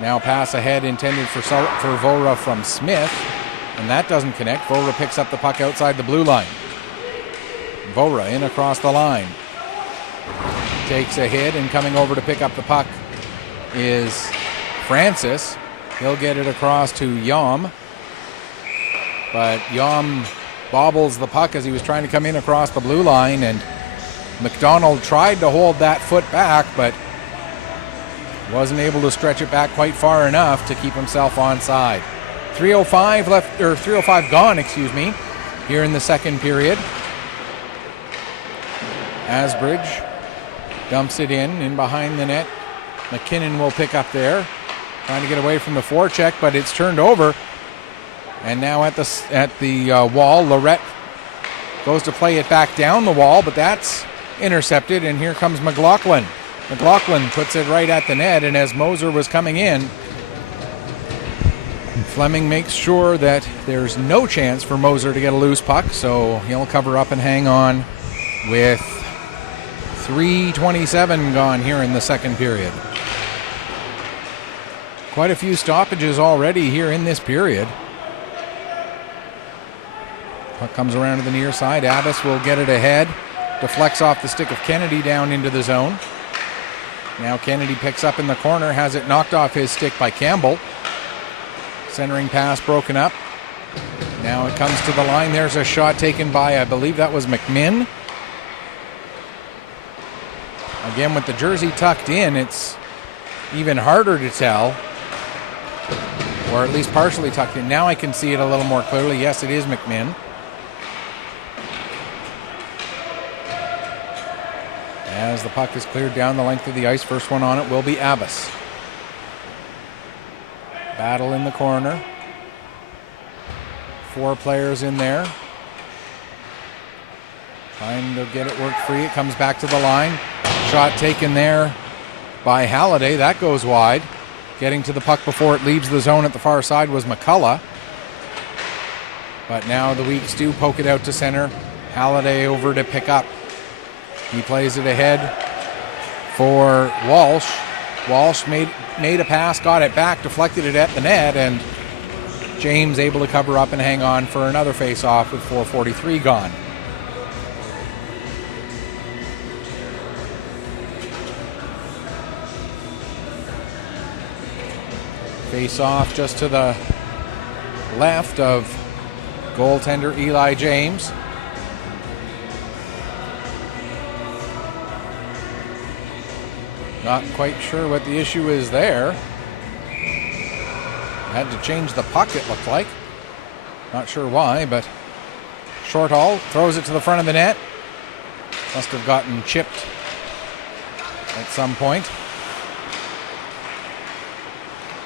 Now pass ahead intended for Vora from Smith, and that doesn't connect. Vora picks up the puck outside the blue line. Vora in across the line. Takes a hit, and coming over to pick up the puck is Francis. He'll get it across to Yom, but Yom bobbles the puck as he was trying to come in across the blue line, and McDonald tried to hold that foot back, but wasn't able to stretch it back quite far enough to keep himself onside. 3:05 left, or 3:05 gone, here in the second period. Asbridge dumps it in behind the net. McKinnon will pick up there, trying to get away from the forecheck, but it's turned over. And now at the wall, Lorette goes to play it back down the wall, but that's intercepted, and here comes McLaughlin. McLaughlin puts it right at the net, and as Moser was coming in, Fleming makes sure that there's no chance for Moser to get a loose puck, so he'll cover up and hang on with 3:27 gone here in the second period. Quite a few stoppages already here in this period. Puck comes around to the near side. Abbas will get it ahead. Deflects off the stick of Kennedy down into the zone. Now Kennedy picks up in the corner, has it knocked off his stick by Campbell. Centering pass broken up. Now it comes to the line. There's a shot taken by, I believe that was McMinn. Again, with the jersey tucked in, it's even harder to tell, or at least partially tucked in. Now I can see it a little more clearly. Yes, it is McMinn. As the puck is cleared down the length of the ice, first one on it will be Abbas. Battle in the corner. 4 players in there. Trying to get it worked free. It comes back to the line. Shot taken there by Halliday. That goes wide. Getting to the puck before it leaves the zone at the far side was McCullough. But now the Weeks do poke it out to center. Halliday over to pick up. He plays it ahead for Walsh. Walsh made a pass, got it back, deflected it at the net, and James able to cover up and hang on for another face-off with 4:43 gone. Face-off just to the left of goaltender Eli James. Not quite sure what the issue is there. Had to change the puck, it looked like. Not sure why, but Shorthall throws it to the front of the net. Must have gotten chipped at some point.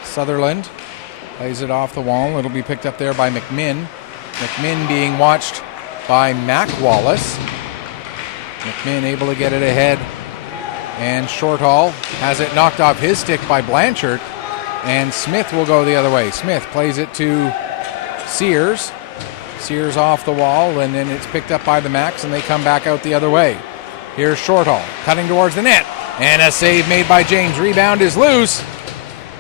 Sutherland plays it off the wall. It'll be picked up there by McMinn. McMinn being watched by Mac Wallace. McMinn able to get it ahead. And Shorthall has it knocked off his stick by Blanchard. And Smith will go the other way. Smith plays it to Sears. Sears off the wall, and then it's picked up by the Macs, and they come back out the other way. Here's Shorthall cutting towards the net. And a save made by James. Rebound is loose.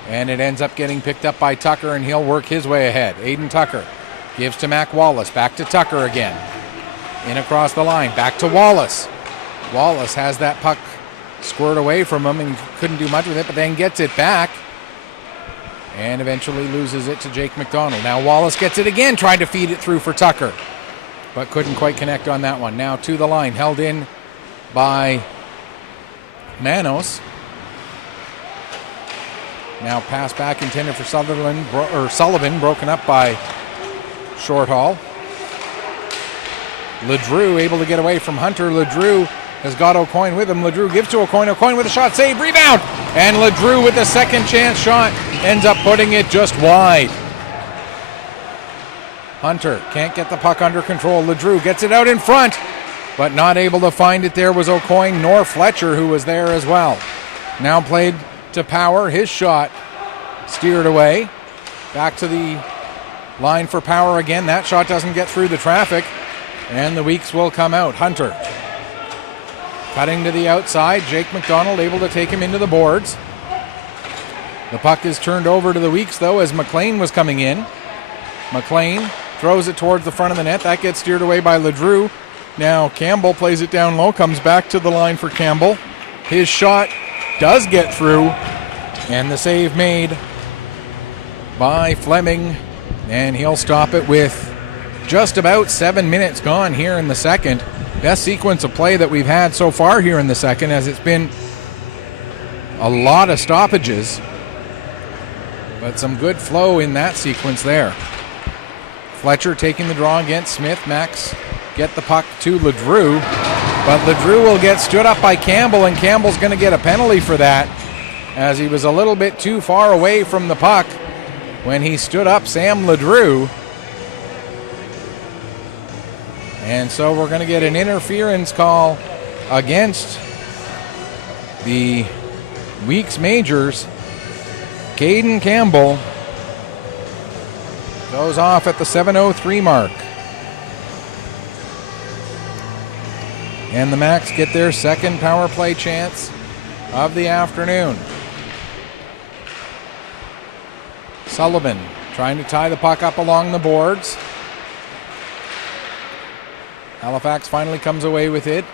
And it ends up getting picked up by Tucker, and he'll work his way ahead. Aiden Tucker gives to Mac Wallace. Back to Tucker again. In across the line. Back to Wallace. Wallace has that puck squirted away from him and couldn't do much with it, but then gets it back. And eventually loses it to Jake McDonald. Now Wallace gets it again, tried to feed it through for Tucker, but couldn't quite connect on that one. Now to the line, held in by Manos. Now pass back intended for Sullivan, broken up by Shorthall. LeDrew able to get away from Hunter. LeDrew has got O'Coin with him. LeDrew gives to O'Coin. O'Coin with a shot, save, rebound! And LeDrew with the second chance shot ends up putting it just wide. Hunter can't get the puck under control. LeDrew gets it out in front, but not able to find it. There was O'Coin nor Fletcher, who was there as well. Now played to Power. His shot steered away. Back to the line for Power again. That shot doesn't get through the traffic, and the Weeks will come out. Hunter cutting to the outside. Jake McDonald able to take him into the boards. The puck is turned over to the Weeks, though, as McLean was coming in. McLean throws it towards the front of the net. That gets steered away by LeDrew. Now Campbell plays it down low, comes back to the line for Campbell. His shot does get through, and the save made by Fleming, and he'll stop it with just about 7 minutes gone here in the second. Best sequence of play that we've had so far here in the second, as it's been a lot of stoppages, but some good flow in that sequence there. Fletcher taking the draw against Smith. Max get the puck to LeDrew, but LeDrew will get stood up by Campbell, and Campbell's going to get a penalty for that, as he was a little bit too far away from the puck when he stood up Sam LeDrew. And so we're going to get an interference call against the Weeks Majors. Caden Campbell goes off at the 7:03 mark. And the Macs get their second power play chance of the afternoon. Sullivan trying to tie the puck up along the boards. Halifax finally comes away with it.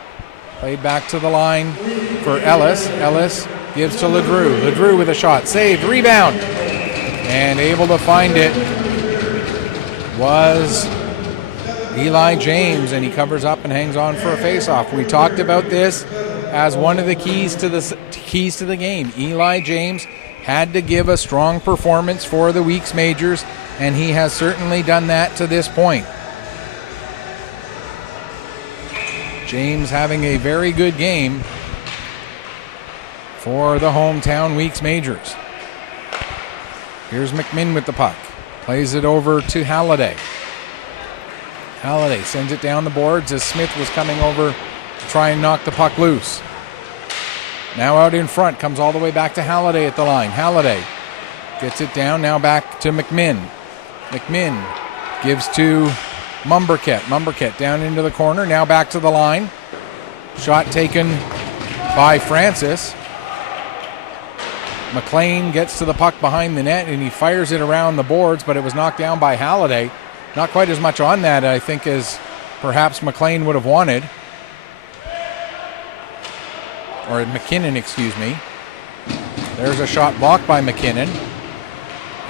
Played back to the line for Ellis. Ellis gives to LeDrew. LeDrew with a shot. Saved. Rebound. And able to find it was Eli James, and he covers up and hangs on for a faceoff. We talked about this as one of the keys to the game. Eli James had to give a strong performance for the Weeks Majors, and he has certainly done that to this point. James having a very good game for the hometown Weeks Majors. Here's McMinn with the puck. Plays it over to Halliday. Halliday sends it down the boards as Smith was coming over to try and knock the puck loose. Now out in front, comes all the way back to Halliday at the line. Halliday gets it down, now back to McMinn. McMinn gives to Mumberket. Mumberket down into the corner, now back to the line. Shot taken by Francis. McLean gets to the puck behind the net, and he fires it around the boards, but it was knocked down by Halliday. Not quite as much on that, I think, as perhaps McLean would have wanted. Or McKinnon, excuse me. There's a shot blocked by McKinnon.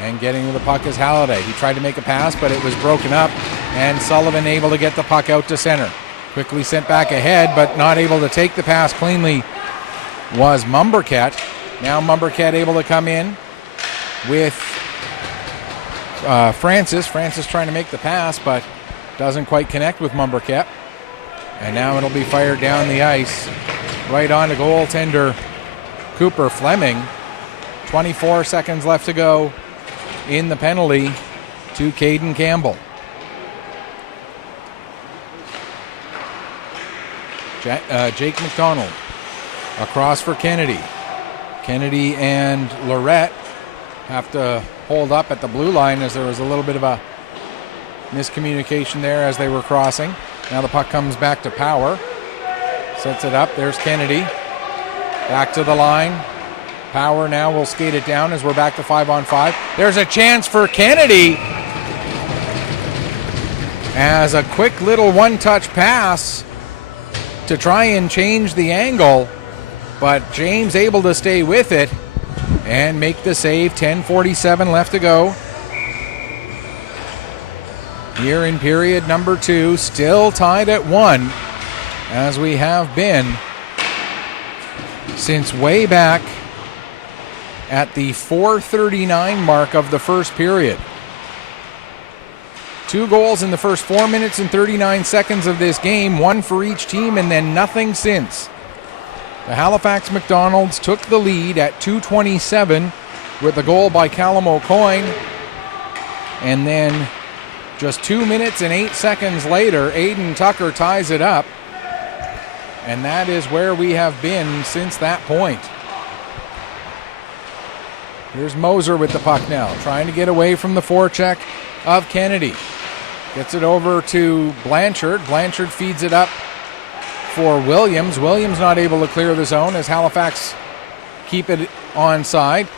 And getting to the puck is Halliday. He tried to make a pass, but it was broken up, and Sullivan able to get the puck out to center. Quickly sent back ahead, but not able to take the pass cleanly was Mumberket. Now Mumberket able to come in with Francis. Francis trying to make the pass, but Doesn't quite connect with Mumberkep. And now it'll be fired down the ice. Right on to goaltender Cooper Fleming. 24 seconds left to go in the penalty to Caden Campbell. Jake McDonald across for Kennedy. Kennedy and Lorette have to hold up at the blue line as there was a little bit of a miscommunication there as they were crossing. Now the puck comes back to Power. Sets it up. There's Kennedy. Back to the line. Power now will skate it down as we're back to 5-on-5. There's a chance for Kennedy. As a quick little one-touch pass to try and change the angle, but James able to stay with it and make the save. 10:47 left to go here in period number 2. Still tied at 1, as we have been since way back at the 4:39 mark of the first period. 2 goals in the first 4 minutes and 39 seconds of this game, 1 for each team, and then nothing since. The Halifax McDonalds took the lead at 2:27 with a goal by Callum O'Coin, and then just 2 minutes and 8 seconds later, Aiden Tucker ties it up, and that is where we have been since that point. Here's Moser with the puck now, trying to get away from the forecheck of Kennedy. Gets it over to Blanchard. Blanchard feeds it up for Williams. Williams not able to clear the zone as Halifax keep it onside.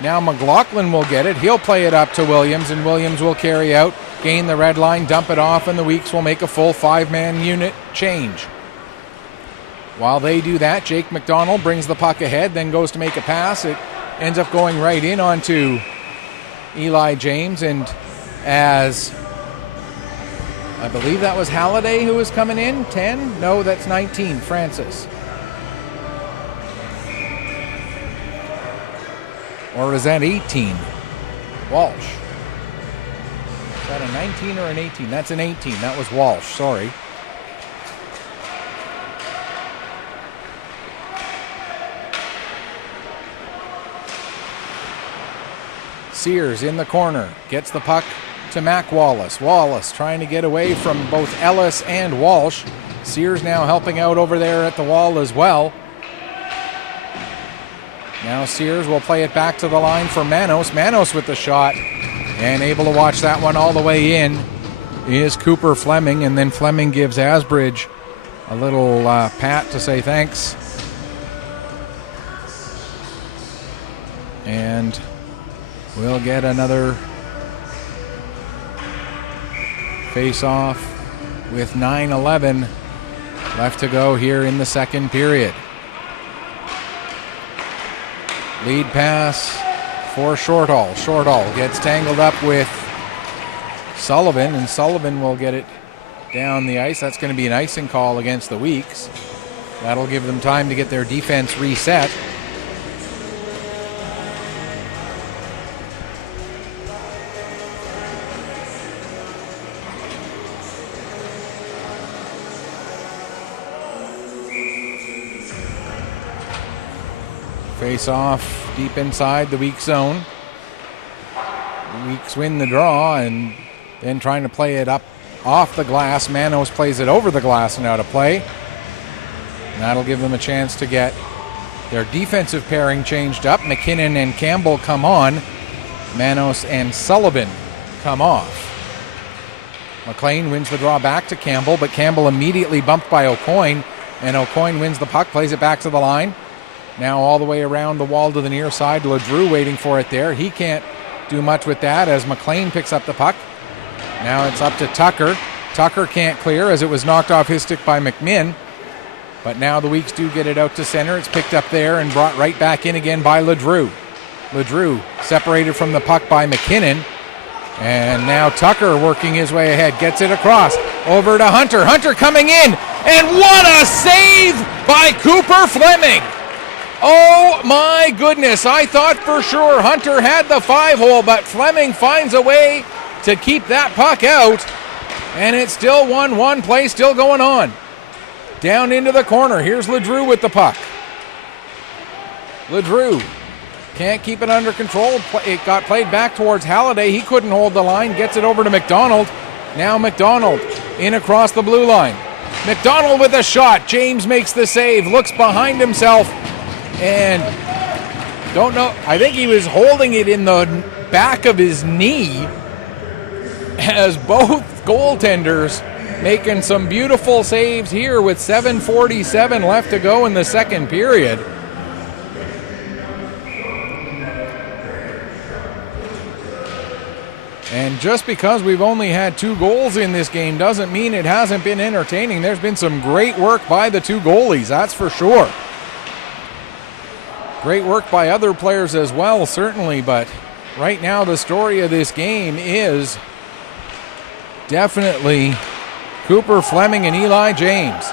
Now McLaughlin will get it. He'll play it up to Williams, and Williams will carry out, gain the red line, dump it off, and the Weeks will make a full 5-man unit change. While they do that, Jake McDonald brings the puck ahead, then goes to make a pass. It ends up going right in onto Eli James, and as I believe that was Halliday who was coming in, 10? No, that's 19, Francis. Or is that 18? Walsh. Is that a 19 or an 18? That's an 18. That was Walsh, sorry. Sears in the corner, gets the puck to Mac Wallace. Wallace trying to get away from both Ellis and Walsh. Sears now helping out over there at the wall as well. Now Sears will play it back to the line for Manos. Manos with the shot, and able to watch that one all the way in is Cooper Fleming, and then Fleming gives Asbridge a little pat to say thanks. And we'll get another face-off with 9:11 left to go here in the second period. Lead pass for Shortall. Shortall gets tangled up with Sullivan, and Sullivan will get it down the ice. That's going to be an icing call against the Weeks. That'll give them time to get their defense reset. Face off deep inside the Weeks zone. The Weeks win the draw, and then trying to play it up off the glass. Manos plays it over the glass and out of play. And that'll give them a chance to get their defensive pairing changed up. McKinnon and Campbell come on. Manos and Sullivan come off. McLean wins the draw back to Campbell, but Campbell immediately bumped by O'Coin, and O'Coin wins the puck, plays it back to the line. Now all the way around the wall to the near side. LeDrew waiting for it there. He can't do much with that as McLean picks up the puck. Now it's up to Tucker. Tucker can't clear as it was knocked off his stick by McMinn. But now the Weeks do get it out to center. It's picked up there and brought right back in again by LeDrew. LeDrew separated from the puck by McKinnon. And now Tucker working his way ahead. Gets it across over to Hunter. Hunter coming in. And what a save by Cooper Fleming. Oh my goodness, I thought for sure Hunter had the 5-hole, but Fleming finds a way to keep that puck out. And it's still 1-1. Play still going on. Down into the corner. Here's Ledrew with the puck. Ledrew can't keep it under control. It got played back towards Halliday. He couldn't hold the line. Gets it over to McDonald. Now McDonald in across the blue line. McDonald with a shot. James makes the save. Looks behind himself. And don't know. I think he was holding it in the back of his knee as both goaltenders making some beautiful saves here with 7:47 left to go in the second period. And just because we've only had 2 goals in this game doesn't mean it hasn't been entertaining. There's been some great work by the 2 goalies, that's for sure. Great work by other players as well, certainly, but right now the story of this game is definitely Cooper Fleming and Eli James.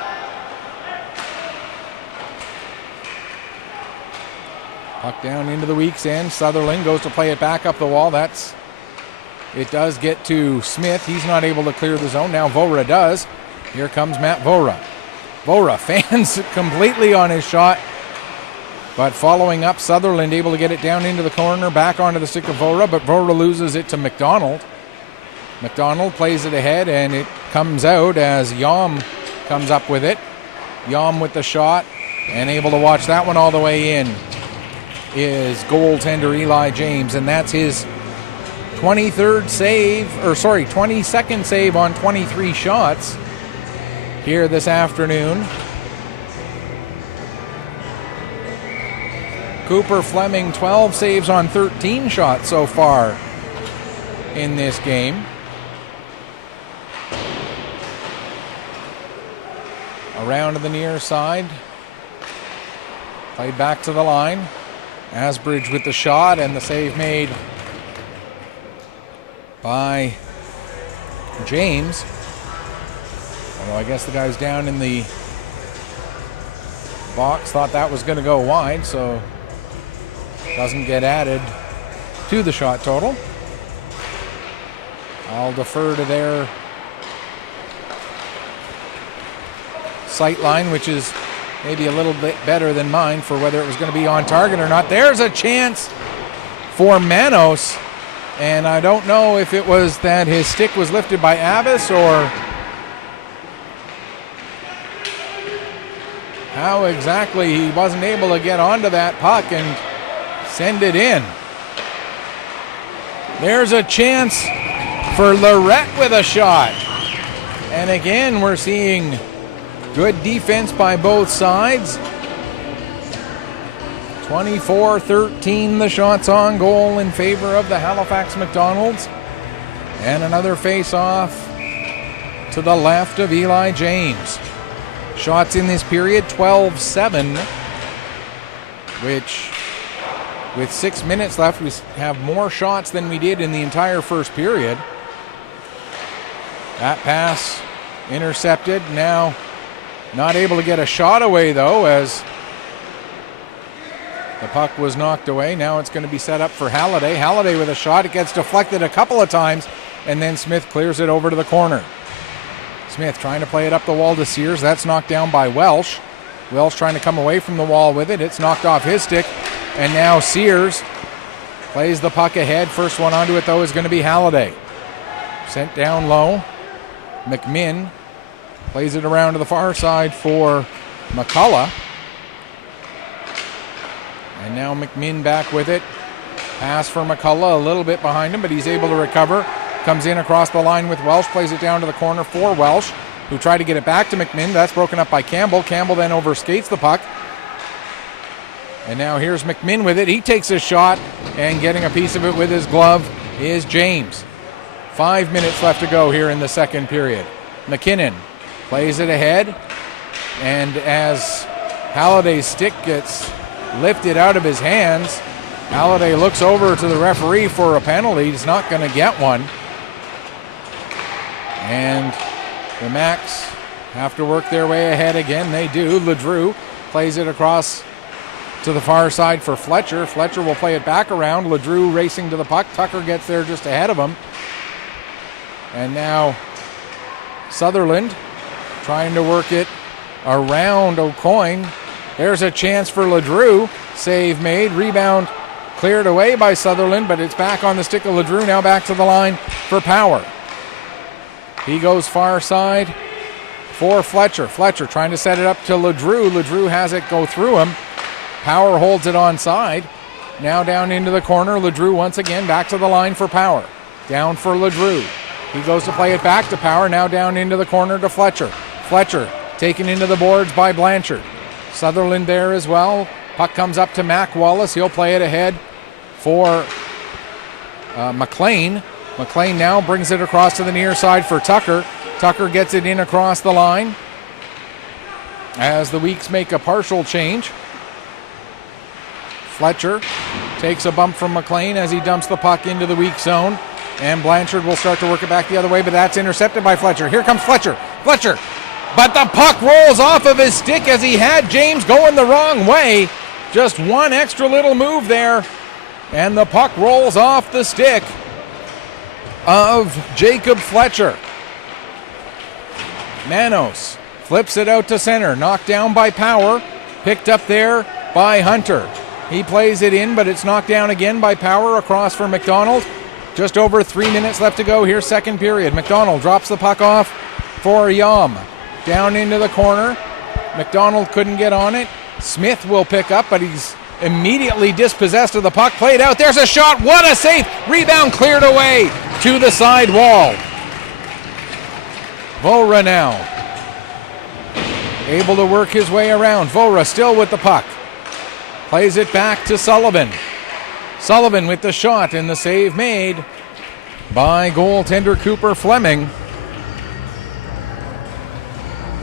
Puck down into the weak's end. Sutherland goes to play it back up the wall. It does get to Smith. He's not able to clear the zone. Now Vora does. Here comes Matt Vora. Vora fans completely on his shot, but following up, Sutherland able to get it down into the corner, back onto the stick of Vora, but Vora loses it to McDonald. McDonald plays it ahead, and it comes out as Yom comes up with it. Yom with the shot, and able to watch that one all the way in is goaltender Eli James, and that's his 22nd save on 23 shots here this afternoon. Cooper Fleming, 12 saves on 13 shots so far in this game. Around to the near side. Played back to the line. Asbridge with the shot, and the save made by James. Although I guess the guys down in the box thought that was going to go wide, so doesn't get added to the shot total. I'll defer to their sight line, which is maybe a little bit better than mine for whether it was going to be on target or not. There's a chance for Manos, and I don't know if it was that his stick was lifted by Abbas or how exactly he wasn't able to get onto that puck and send it in. There's a chance for Lorette with a shot. And again, we're seeing good defense by both sides. 24-13 the shots on goal in favor of the Halifax McDonald's. And another face-off to the left of Eli James. Shots in this period, 12-7, which with 6 minutes left, we have more shots than we did in the entire first period. That pass intercepted. Now not able to get a shot away, though, as the puck was knocked away. Now it's going to be set up for Halliday. Halliday with a shot. It gets deflected a couple of times, and then Smith clears it over to the corner. Smith trying to play it up the wall to Sears. That's knocked down by Welsh. Welsh trying to come away from the wall with it. It's knocked off his stick, and now Sears plays the puck ahead. First one onto it, though, is going to be Halliday. Sent down low. McMinn plays it around to the far side for McCullough. And now McMinn back with it. Pass for McCullough, a little bit behind him, but he's able to recover. Comes in across the line with Welsh, plays it down to the corner for Welsh, who tried to get it back to McMinn. That's broken up by Campbell. Campbell then overskates the puck. And now here's McMinn with it. He takes a shot, and getting a piece of it with his glove is James. 5 minutes left to go here in the second period. McKinnon plays it ahead, and as Halliday's stick gets lifted out of his hands, Halliday looks over to the referee for a penalty. He's not going to get one. And the Macs have to work their way ahead again. They do. Ledrew plays it across to the far side for Fletcher. Fletcher will play it back around. Ledrew racing to the puck. Tucker gets there just ahead of him. And now Sutherland trying to work it around O'Coin. There's a chance for Ledrew. Save made. Rebound cleared away by Sutherland, but it's back on the stick of Ledrew. Now back to the line for Power. He goes far side for Fletcher. Fletcher trying to set it up to Ledrew. Ledrew has it go through him. Power holds it onside. Now down into the corner. Ledrew once again back to the line for Power. Down for Ledrew. He goes to play it back to Power. Now down into the corner to Fletcher. Fletcher taken into the boards by Blanchard. Sutherland there as well. Puck comes up to Mac Wallace. He'll play it ahead for McLean. McLean now brings it across to the near side for Tucker. Tucker gets it in across the line as the Weeks make a partial change. Fletcher takes a bump from McLean as he dumps the puck into the weak zone. And Blanchard will start to work it back the other way, but that's intercepted by Fletcher. Here comes Fletcher. Fletcher! But the puck rolls off of his stick as he had James going the wrong way. Just one extra little move there. And the puck rolls off the stick of Jacob Fletcher. Manos flips it out to center. Knocked down by Power. Picked up there by Hunter. He plays it in, but it's knocked down again by Power across for McDonald. Just over 3 minutes left to go here, second period. McDonald drops the puck off for Yam. Down into the corner. McDonald couldn't get on it. Smith will pick up, but he's immediately dispossessed of the puck. Played out. There's a shot. What a save. Rebound cleared away to the side wall. Vora now able to work his way around. Vora still with the puck. Plays it back to Sullivan. Sullivan with the shot and the save made by goaltender Cooper Fleming.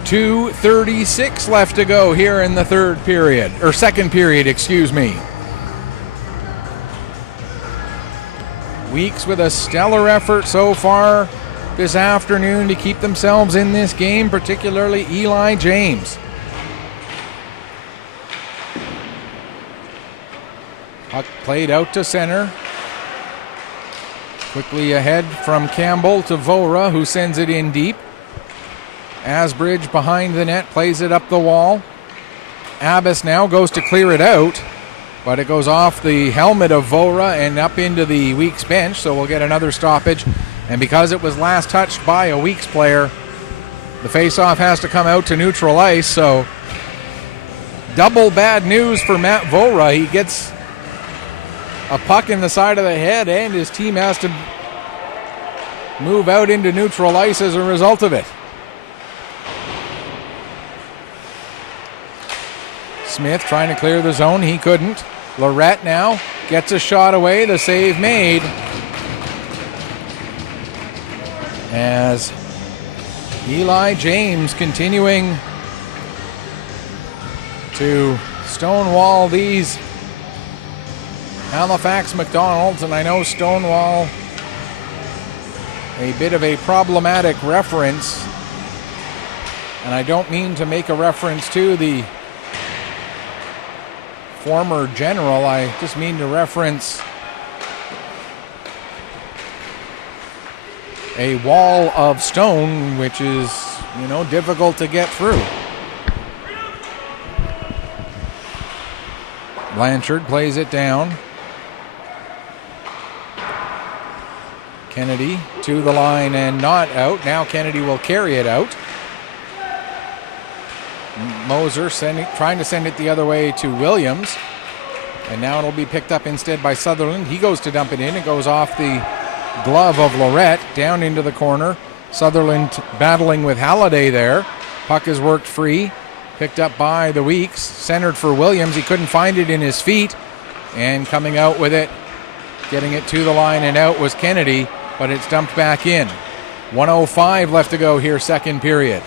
2:36 left to go here in the second period, excuse me. Weeks with a stellar effort so far this afternoon to keep themselves in this game, particularly Eli James. Puck played out to center. Quickly ahead from Campbell to Vora, who sends it in deep. Asbridge behind the net, plays it up the wall. Abbas now goes to clear it out, but it goes off the helmet of Vora and up into the Weeks bench, so we'll get another stoppage. And because it was last touched by a Weeks player, the faceoff has to come out to neutral ice, so double bad news for Matt Vora. He gets a puck in the side of the head, and his team has to move out into neutral ice as a result of it. Smith trying to clear the zone. He couldn't. Lorette now gets a shot away. The save made as Eli James continuing to stonewall these Halifax McDonald's, and I know stonewall a bit of a problematic reference, and I don't mean to make a reference to the former general. I just mean to reference a wall of stone, which is, difficult to get through. Blanchard plays it down. Kennedy to the line and not out. Now Kennedy will carry it out. Moser trying to send it the other way to Williams. And now it'll be picked up instead by Sutherland. He goes to dump it in. It goes off the glove of Lorette down into the corner. Sutherland battling with Halliday there. Puck is worked free. Picked up by the Weeks. Centered for Williams. He couldn't find it in his feet. And coming out with it, getting it to the line and out was Kennedy, but it's dumped back in. 1:05 left to go here, second period.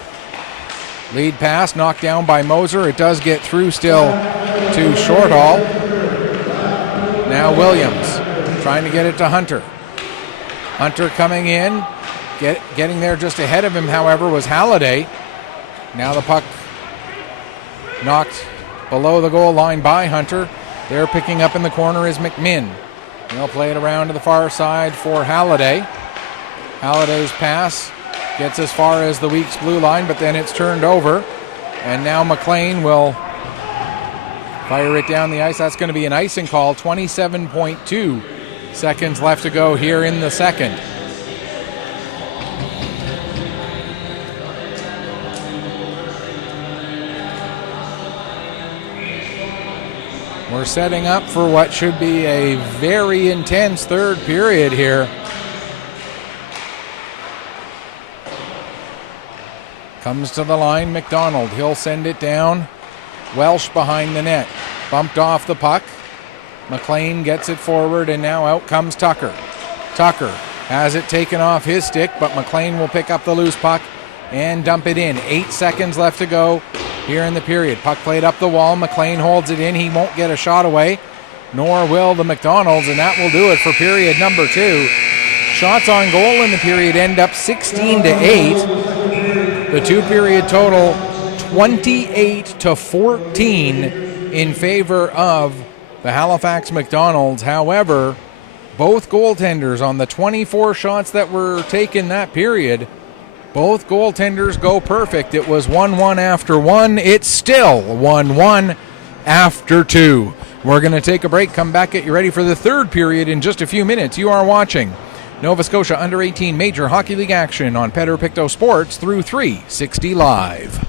Lead pass knocked down by Moser. It does get through still to Shortall. Now Williams trying to get it to Hunter. Hunter coming in. Getting there just ahead of him, however, was Halliday. Now the puck knocked below the goal line by Hunter. There picking up in the corner is McMinn. They'll play it around to the far side for Halliday. Halliday's pass Gets as far as the Weeks blue line, but then it's turned over. And now McLean will fire it down the ice. That's going to be an icing call. 27.2 seconds left to go here in the second. We're setting up for what should be a very intense third period here. Comes to the line, McDonald. He'll send it down. Welsh behind the net. Bumped off the puck. McLean gets it forward, and now out comes Tucker. Tucker has it taken off his stick, but McLean will pick up the loose puck and dump it in. 8 seconds left to go here in the period. Puck played up the wall. McLean holds it in. He won't get a shot away, nor will the McDonalds, and that will do it for period number 2. Shots on goal in the period end up 16-8. The two-period total, 28-14 in favor of the Halifax McDonalds. However, both goaltenders on the 24 shots that were taken that period, both goaltenders go perfect. It was 1-1 after 1. It's still 1-1 after 2. We're going to take a break, come back, get you ready for the third period in just a few minutes. You are watching Nova Scotia Under-18 Major Hockey League action on Pictou Sports through 360 Live.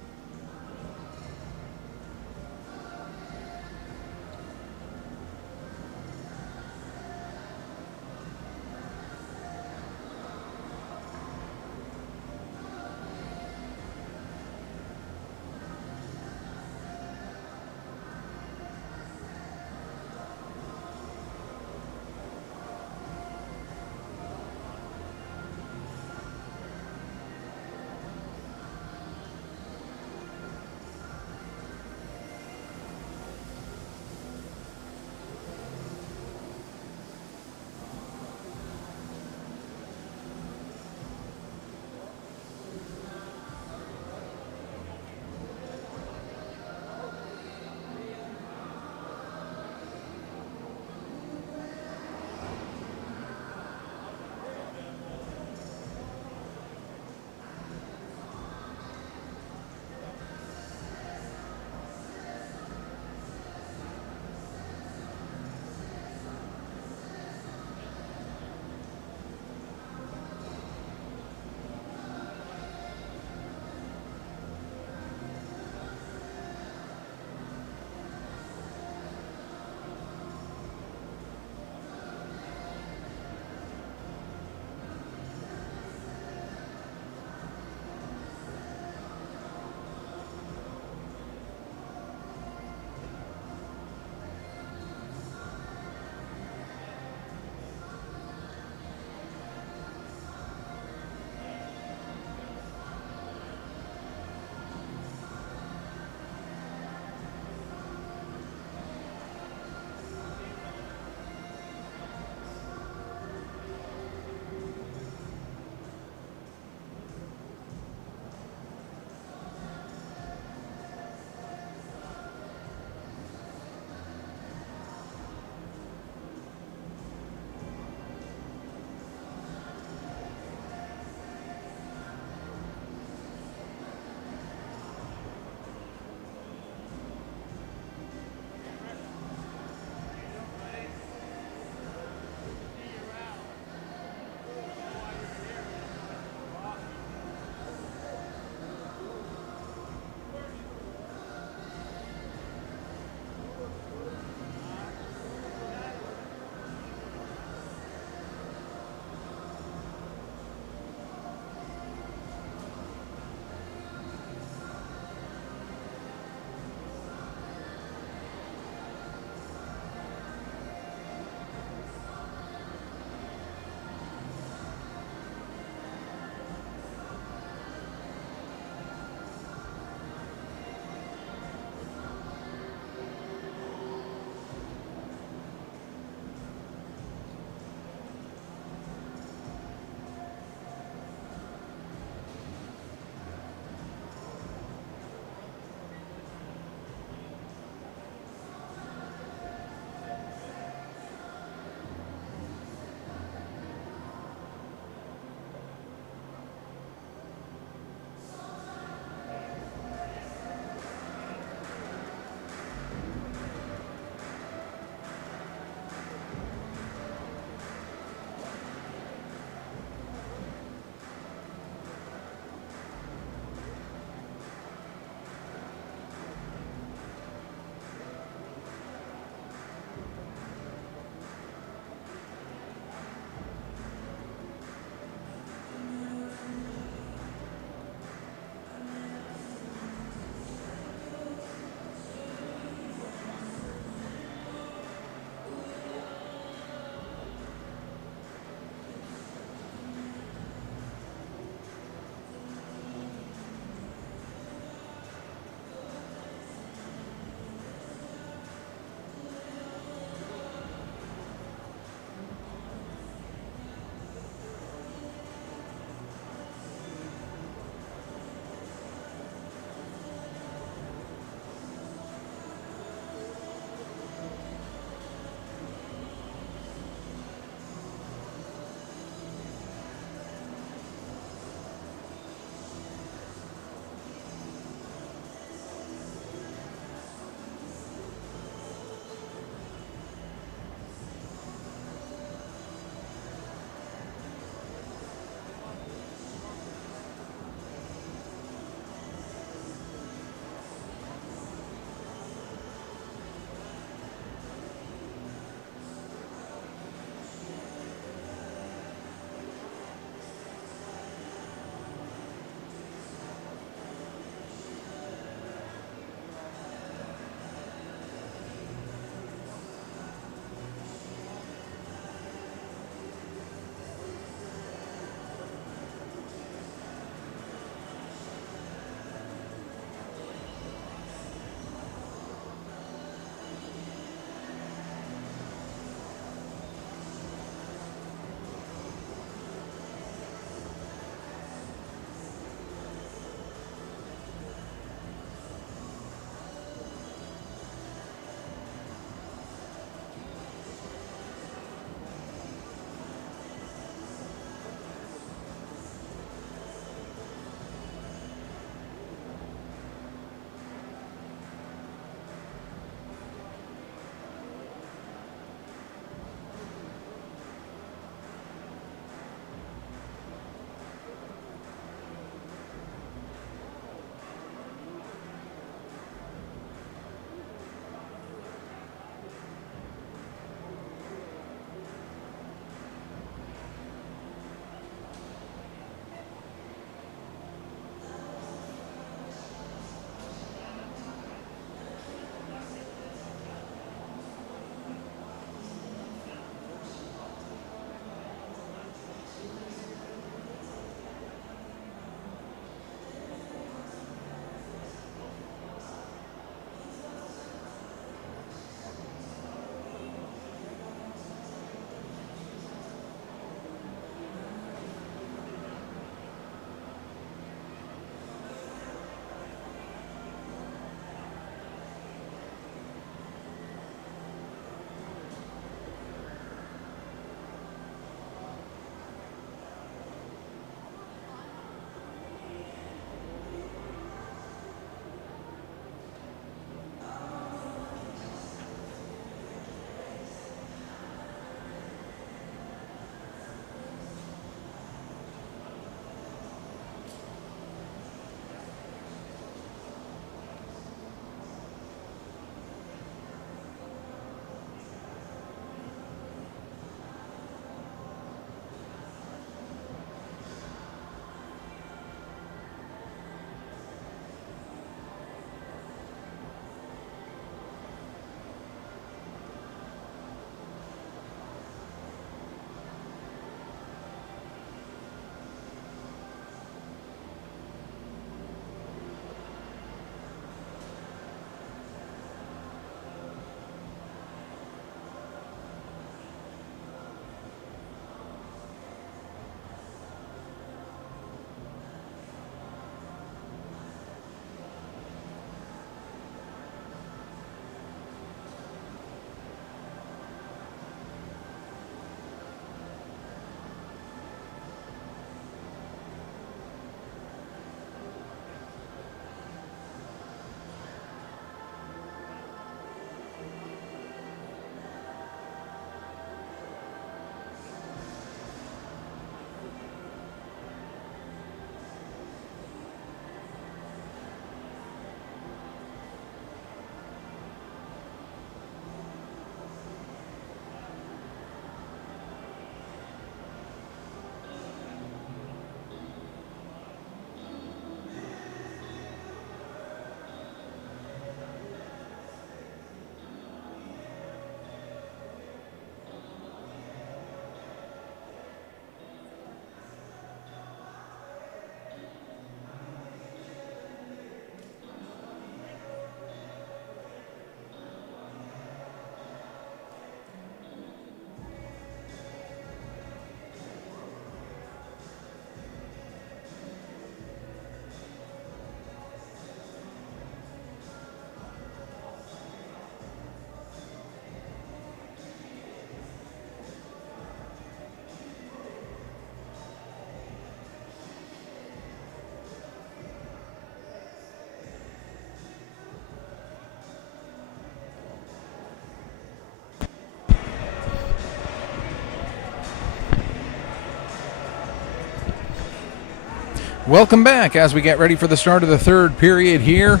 Welcome back as we get ready for the start of the third period here.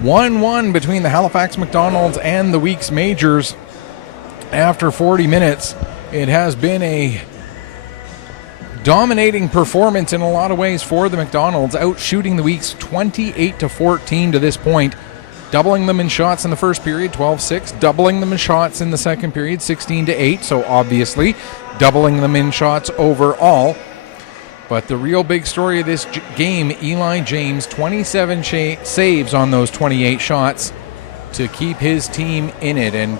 1-1 between the Halifax McDonald's and the Weeks Majors. After 40 minutes, it has been a dominating performance in a lot of ways for the McDonald's, out shooting the Weeks 28-14 to this point, doubling them in shots in the first period, 12-6, doubling them in shots in the second period, 16-8, so obviously doubling them in shots overall. But the real big story of this game, Eli James, 27 saves on those 28 shots to keep his team in it. And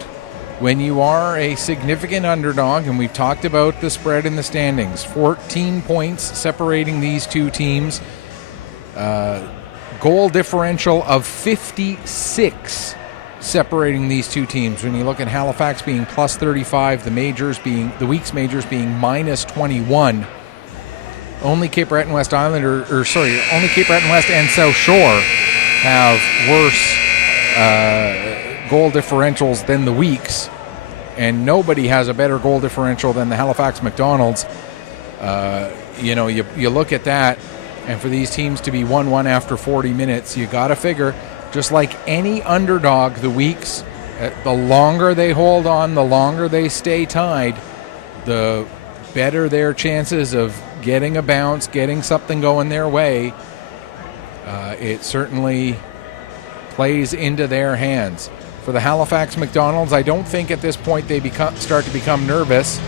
when you are a significant underdog, and we've talked about the spread in the standings, 14 points separating these two teams, goal differential of 56 separating these two teams. When you look at Halifax being plus 35, the Weeks Majors being minus 21. Only Cape Breton West Island, only Cape Breton West and South Shore have worse goal differentials than the Weeks, and nobody has a better goal differential than the Halifax McDonald's. You look at that, and for these teams to be 1-1 after 40 minutes, you got to figure, just like any underdog, the Weeks, the longer they hold on, the longer they stay tied, the better their chances of getting a bounce, getting something going their way. It certainly plays into their hands. For the Halifax McDonald's, I don't think at this point they start to become nervous.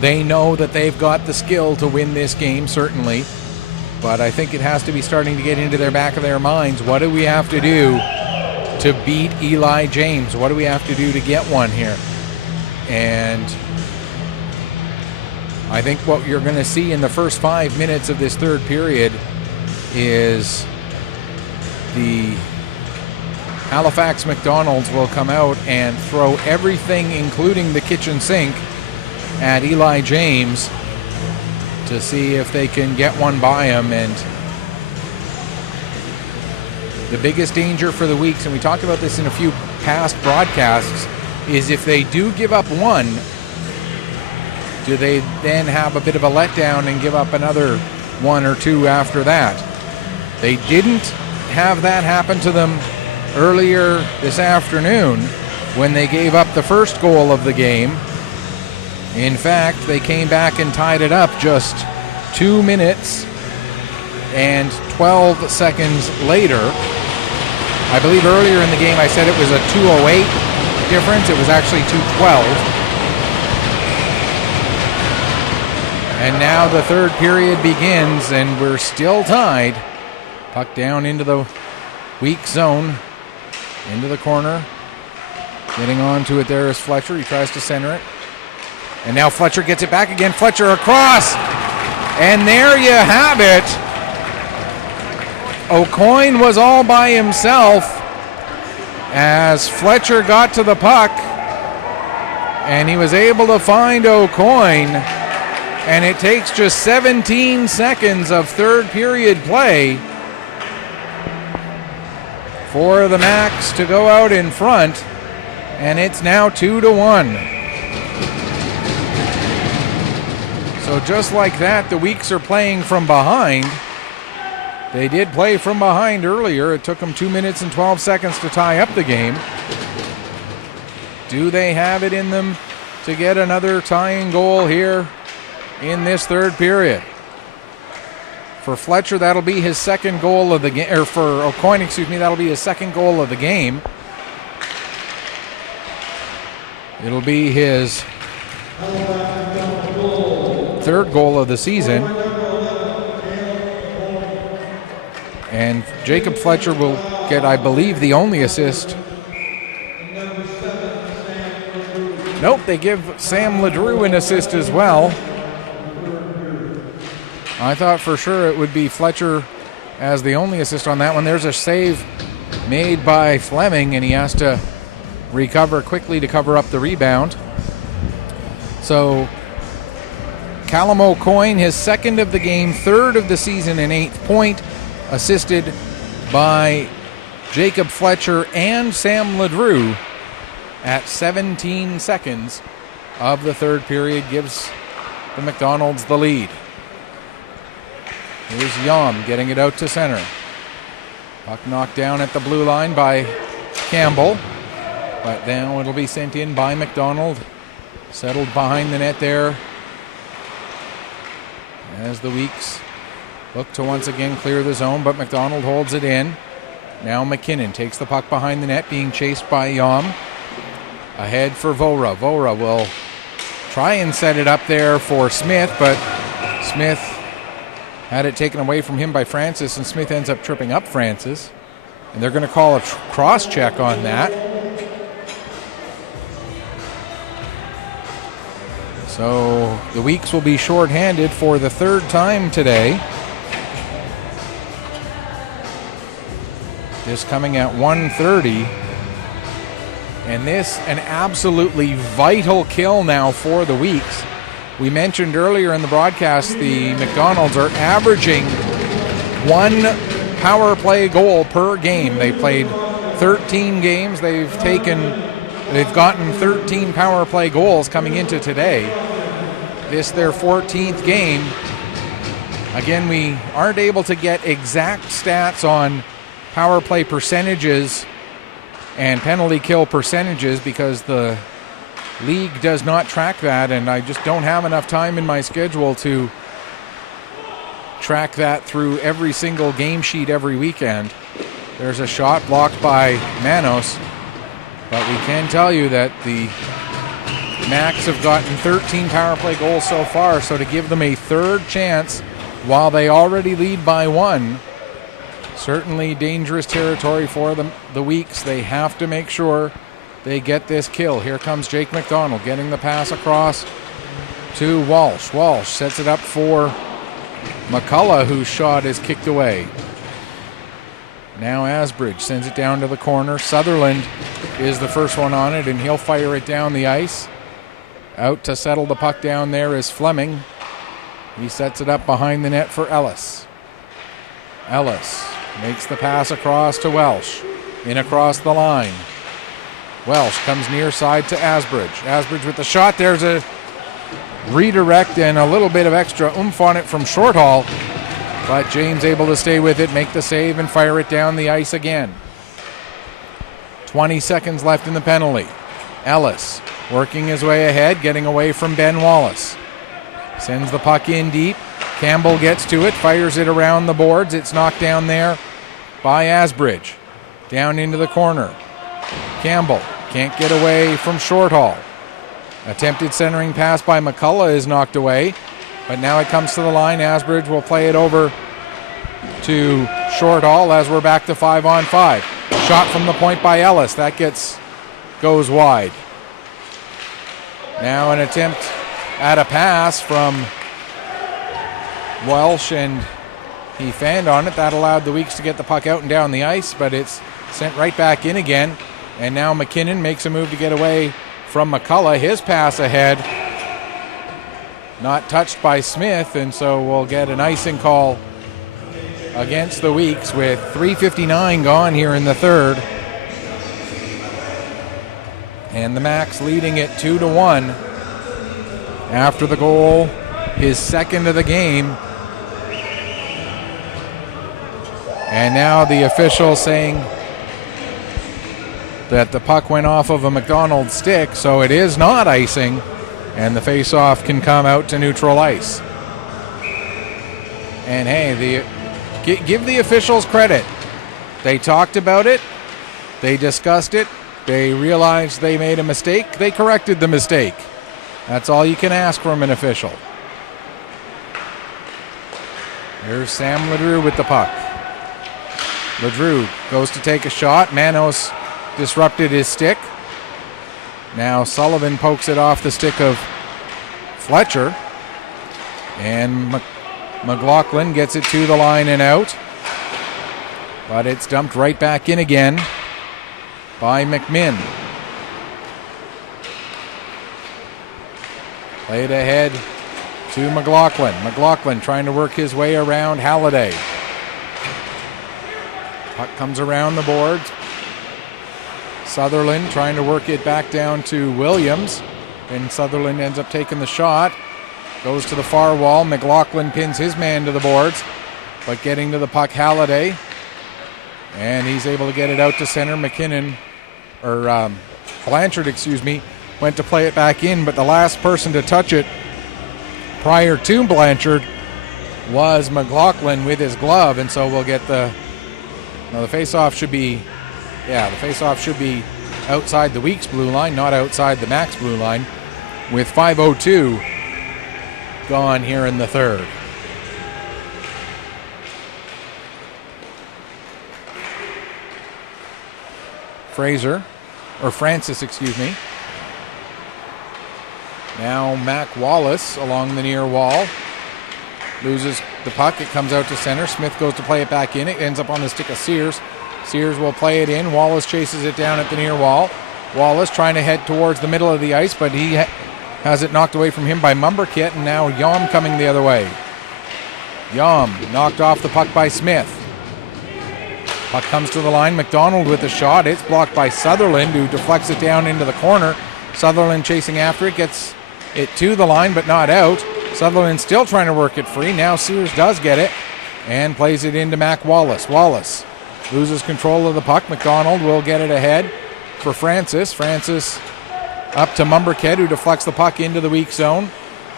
They know that they've got the skill to win this game, certainly. But I think it has to be starting to get into their back of their minds. What do we have to do to beat Eli James? What do we have to do to get one here? And I think what you're going to see in the first 5 minutes of this third period is the Halifax McDonald's will come out and throw everything, including the kitchen sink, at Eli James to see if they can get one by him. And the biggest danger for the Weeks, and we talked about this in a few past broadcasts, is if they do give up one, do they then have a bit of a letdown and give up another one or two after that? They didn't have that happen to them earlier this afternoon when they gave up the first goal of the game. In fact, they came back and tied it up just 2 minutes and 12 seconds later. I believe earlier in the game I said it was a 2:08 difference. It was actually 2:12. And now the third period begins, and we're still tied. Puck down into the weak zone, into the corner. Getting onto it there is Fletcher. He tries to center it. And now Fletcher gets it back again. Fletcher across. And there you have it. O'Coin was all by himself as Fletcher got to the puck. And he was able to find O'Coin. And it takes just 17 seconds of third period play for the Macs to go out in front, and it's now 2-1. So just like that, the Weeks are playing from behind. They did play from behind earlier. It took them 2 minutes and 12 seconds to tie up the game. Do they have it in them to get another tying goal here in this third period? For Fletcher, that'll be his second goal of the game, or for O'Coin, that'll be his second goal of the game. It'll be his third goal of the season. And Jacob Fletcher will get, I believe, the only assist. Nope, they give Sam LeDrew an assist as well. I thought for sure it would be Fletcher as the only assist on that one. There's a save made by Fleming, and he has to recover quickly to cover up the rebound. So Callum O'Coin, his second of the game, third of the season, and 8th point, assisted by Jacob Fletcher and Sam LeDrew at 17 seconds of the third period, gives the McDonald's the lead. Here's Yom getting it out to center. Puck knocked down at the blue line by Campbell. But now it'll be sent in by McDonald. Settled behind the net there. As the Weeks look to once again clear the zone, but McDonald holds it in. Now McKinnon takes the puck behind the net, being chased by Yom. Ahead for Vora. Vora will try and set it up there for Smith, but Smith had it taken away from him by Francis, and Smith ends up tripping up Francis. And they're going to call a cross-check on that. So the Weeks will be shorthanded for the third time today. This coming at 1:30. And this an absolutely vital kill now for the Weeks. We mentioned earlier in the broadcast the McDonalds are averaging 1 power play goal per game. They played 13 games. They've gotten 13 power play goals coming into today. This their 14th game. Again, we aren't able to get exact stats on power play percentages and penalty kill percentages because the league does not track that, and I just don't have enough time in my schedule to track that through every single game sheet every weekend. There's a shot blocked by Manos, but we can tell you that the Macs have gotten 13 power play goals so far, so to give them a third chance while they already lead by 1, certainly dangerous territory for the Weeks. They have to make sure they get this kill. Here comes Jake McDonald getting the pass across to Walsh. Walsh sets it up for McCullough, whose shot is kicked away. Now Asbridge sends it down to the corner. Sutherland is the first one on it, and he'll fire it down the ice. Out to settle the puck down there is Fleming. He sets it up behind the net for Ellis. Ellis makes the pass across to Welsh. In across the line. Welsh comes near side to Asbridge. Asbridge with the shot. There's a redirect and a little bit of extra oomph on it from Shorthall. But James able to stay with it, make the save, and fire it down the ice again. 20 seconds left in the penalty. Ellis working his way ahead, getting away from Ben Wallace. Sends the puck in deep. Campbell gets to it, fires it around the boards. It's knocked down there by Asbridge. Down into the corner. Campbell can't get away from Shorthall. Attempted centering pass by McCullough is knocked away, but now it comes to the line. Asbridge will play it over to Shorthall as we're back to 5-on-5. Shot from the point by Ellis. That goes wide. Now an attempt at a pass from Welsh, and he fanned on it. That allowed the Weeks to get the puck out and down the ice, but it's sent right back in again. And now McKinnon makes a move to get away from McCullough. His pass ahead, not touched by Smith, and so we'll get an icing call against the Weeks with 3:59 gone here in the third. And the Macs leading it 2-1 after the goal, his second of the game. And now the official saying that the puck went off of a McDonald stick, so it is not icing, and the face-off can come out to neutral ice. And hey, give the officials credit. They talked about it, they discussed it, they realized they made a mistake, they corrected the mistake. That's all you can ask from an official. Here's Sam Ledrew with the puck. Ledrew goes to take a shot. Manos disrupted his stick. Now Sullivan pokes it off the stick of Fletcher. And McLaughlin gets it to the line and out. But it's dumped right back in again by McMinn. Played ahead to McLaughlin. McLaughlin trying to work his way around Halliday. Puck comes around the boards. Sutherland trying to work it back down to Williams. And Sutherland ends up taking the shot. Goes to the far wall. McLaughlin pins his man to the boards. but getting to the puck, Halliday. And he's able to get it out to center. Blanchard, went to play it back in, but the last person to touch it prior to Blanchard was McLaughlin with his glove, and so we'll get the face-off should be outside the Weeks blue line, not outside the Max blue line, with 5:02 gone here in the third. Francis. Now Mac Wallace along the near wall. Loses the puck. It comes out to center. Smith goes to play it back in. It ends up on the stick of Sears. Sears will play it in. Wallace chases it down at the near wall. Wallace trying to head towards the middle of the ice, but he has it knocked away from him by Mumberkit, and now Yom coming the other way. Yom knocked off the puck by Smith. Puck comes to the line. McDonald with the shot. It's blocked by Sutherland, who deflects it down into the corner. Sutherland chasing after it, gets it to the line, but not out. Sutherland still trying to work it free. Now Sears does get it and plays it into Mac Wallace. Wallace loses control of the puck. McDonald will get it ahead for Francis. Francis up to Mumberkit, who deflects the puck into the weak zone.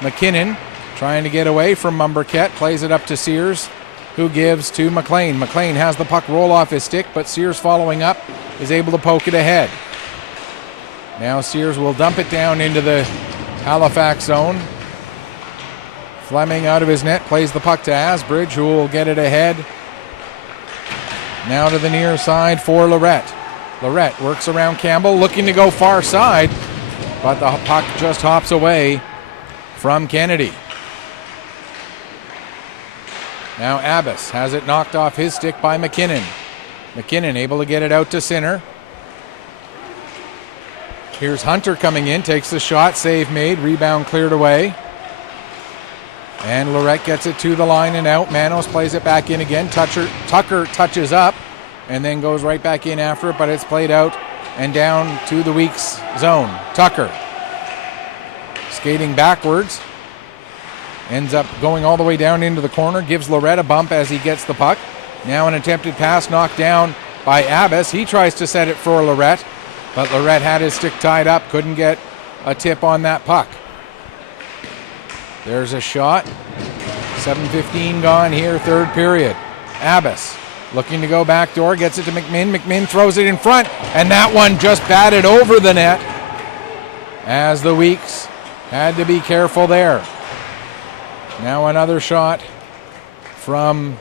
McKinnon trying to get away from Mumberkit, plays it up to Sears, who gives to McLean. McLean has the puck roll off his stick, but Sears following up is able to poke it ahead. Now Sears will dump it down into the Halifax zone. Fleming out of his net, plays the puck to Asbridge, who will get it ahead. Now to the near side for Lorette. Lorette works around Campbell, looking to go far side, but the puck just hops away from Kennedy. Now Abbas has it knocked off his stick by McKinnon. McKinnon able to get it out to center. Here's Hunter coming in, takes the shot, save made, rebound cleared away. And Lorette gets it to the line and out. Manos plays it back in again. Tucker touches up and then goes right back in after it, but it's played out and down to the Weeks zone. Tucker skating backwards. Ends up going all the way down into the corner. Gives Lorette a bump as he gets the puck. Now an attempted pass knocked down by Abbas. He tries to set it for Lorette, but Lorette had his stick tied up. Couldn't get a tip on that puck. There's a shot. 7:15 gone here, third period. Abbas looking to go back door. Gets it to McMinn. McMinn throws it in front, and that one just batted over the net as the Weeks had to be careful there. Now another shot from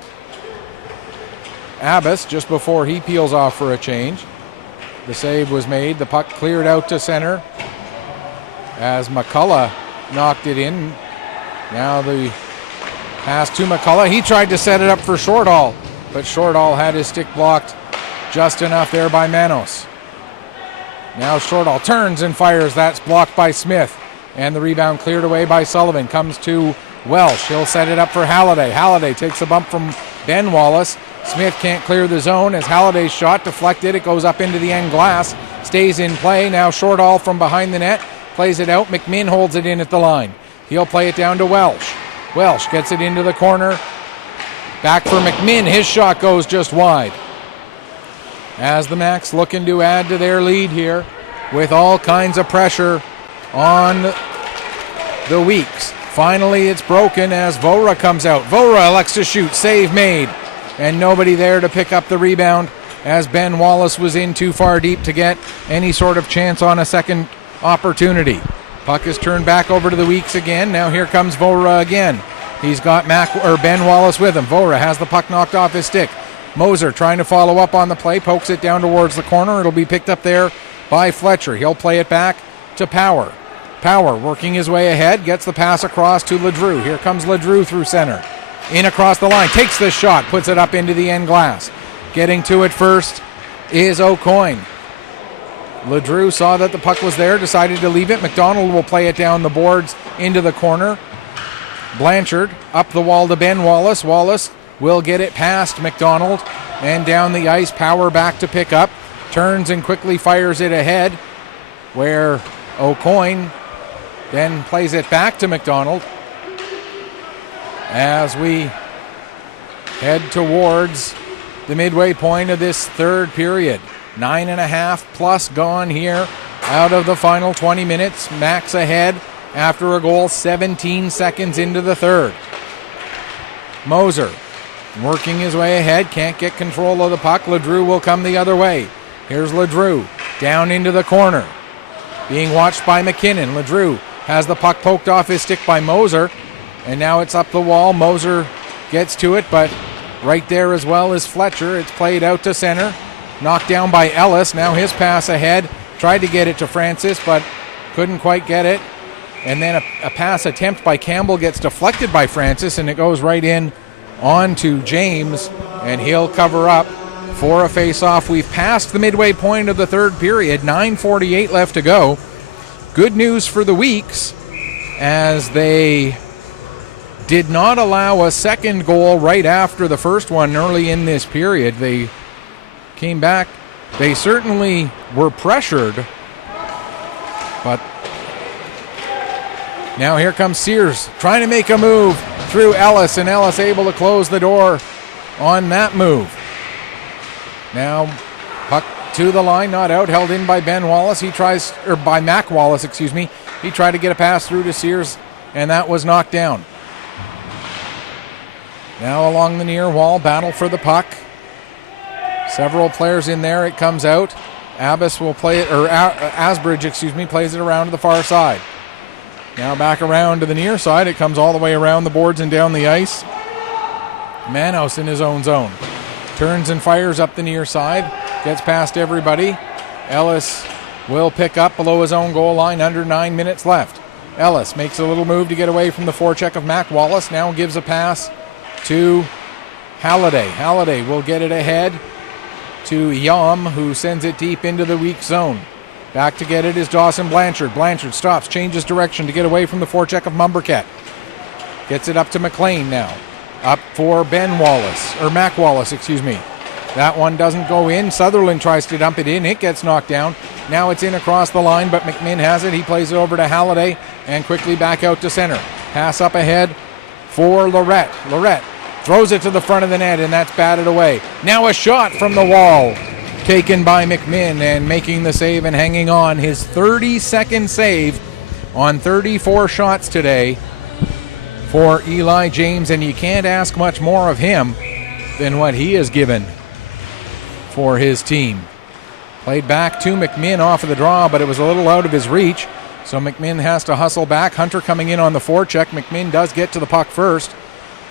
Abbas just before he peels off for a change. The save was made. The puck cleared out to center as McCullough knocked it in. Now the pass to McCullough. He tried to set it up for Shortall, but Shortall had his stick blocked just enough there by Manos. Now Shortall turns and fires. That's blocked by Smith. And the rebound cleared away by Sullivan. Comes to Welsh. He'll set it up for Halliday. Halliday takes a bump from Ben Wallace. Smith can't clear the zone as Halliday's shot deflected. It goes up into the end glass. Stays in play. Now Shortall from behind the net. Plays it out. McMinn holds it in at the line. He'll play it down to Welsh. Welsh gets it into the corner. Back for McMinn. His shot goes just wide. As the Macs looking to add to their lead here with all kinds of pressure on the Weeks. Finally, it's broken as Vora comes out. Vora elects to shoot. Save made. And nobody there to pick up the rebound as Ben Wallace was in too far deep to get any sort of chance on a second opportunity. Puck is turned back over to the Weeks again. Now here comes Vora again. He's got Ben Wallace with him. Vora has the puck knocked off his stick. Moser trying to follow up on the play. Pokes it down towards the corner. It'll be picked up there by Fletcher. He'll play it back to Power. Power working his way ahead. Gets the pass across to Ledrew. Here comes Ledrew through center. In across the line. Takes the shot. Puts it up into the end glass. Getting to it first is O'Coin. Ledrew saw that the puck was there. Decided to leave it. McDonald will play it down the boards into the corner. Blanchard up the wall to Ben Wallace. Wallace will get it past McDonald and down the ice. Power back to pick up. Turns and quickly fires it ahead where O'Coin then plays it back to McDonald as we head towards the midway point of this third period. 9.5 plus gone here out of the final 20 minutes. Max ahead after a goal 17 seconds into the third. Moser working his way ahead, can't get control of the puck. Ledrew will come the other way. Here's Ledrew down into the corner, being watched by McKinnon. Ledrew has the puck poked off his stick by Moser, and now it's up the wall. Moser gets to it, but right there as well is Fletcher. It's played out to center, knocked down by Ellis. Now his pass ahead, tried to get it to Francis, but couldn't quite get it. And then a pass attempt by Campbell gets deflected by Francis, and it goes right in on to James, and he'll cover up for a face-off. We've passed the midway point of the third period, 9:48 left to go. Good news for the Weeks, as they did not allow a second goal right after the first one early in this period. They came back. They certainly were pressured, but now here comes Sears trying to make a move through Ellis, and Ellis able to close the door on that move. Now puck to the line, not out, held in by Ben Wallace. By Mac Wallace, excuse me. He tried to get a pass through to Sears, and that was knocked down. Now along the near wall, battle for the puck. Several players in there, it comes out. Abbas will play it, or Asbridge, plays it around to the far side. Now back around to the near side. It comes all the way around the boards and down the ice. Manos in his own zone. Turns and fires up the near side. Gets past everybody. Ellis will pick up below his own goal line. Under 9 minutes left. Ellis makes a little move to get away from the forecheck of Mac Wallace. Now gives a pass to Halliday. Halliday will get it ahead to Yam, who sends it deep into the weak zone. Back to get it is Dawson Blanchard. Blanchard stops, changes direction to get away from the forecheck of Mumbercat. Gets it up to McLean now. Up for Ben Wallace, or Mac Wallace, That one doesn't go in. Sutherland tries to dump it in. It gets knocked down. Now it's in across the line, but McMinn has it. He plays it over to Halliday and quickly back out to center. Pass up ahead for Lorette. Lorette throws it to the front of the net, and that's batted away. Now a shot from the wall, taken by McMinn, and making the save and hanging on. His 32nd save on 34 shots today for Eli James, and you can't ask much more of him than what he has given for his team. Played back to McMinn off of the draw, but it was a little out of his reach, so McMinn has to hustle back. Hunter coming in on the forecheck. McMinn does get to the puck first.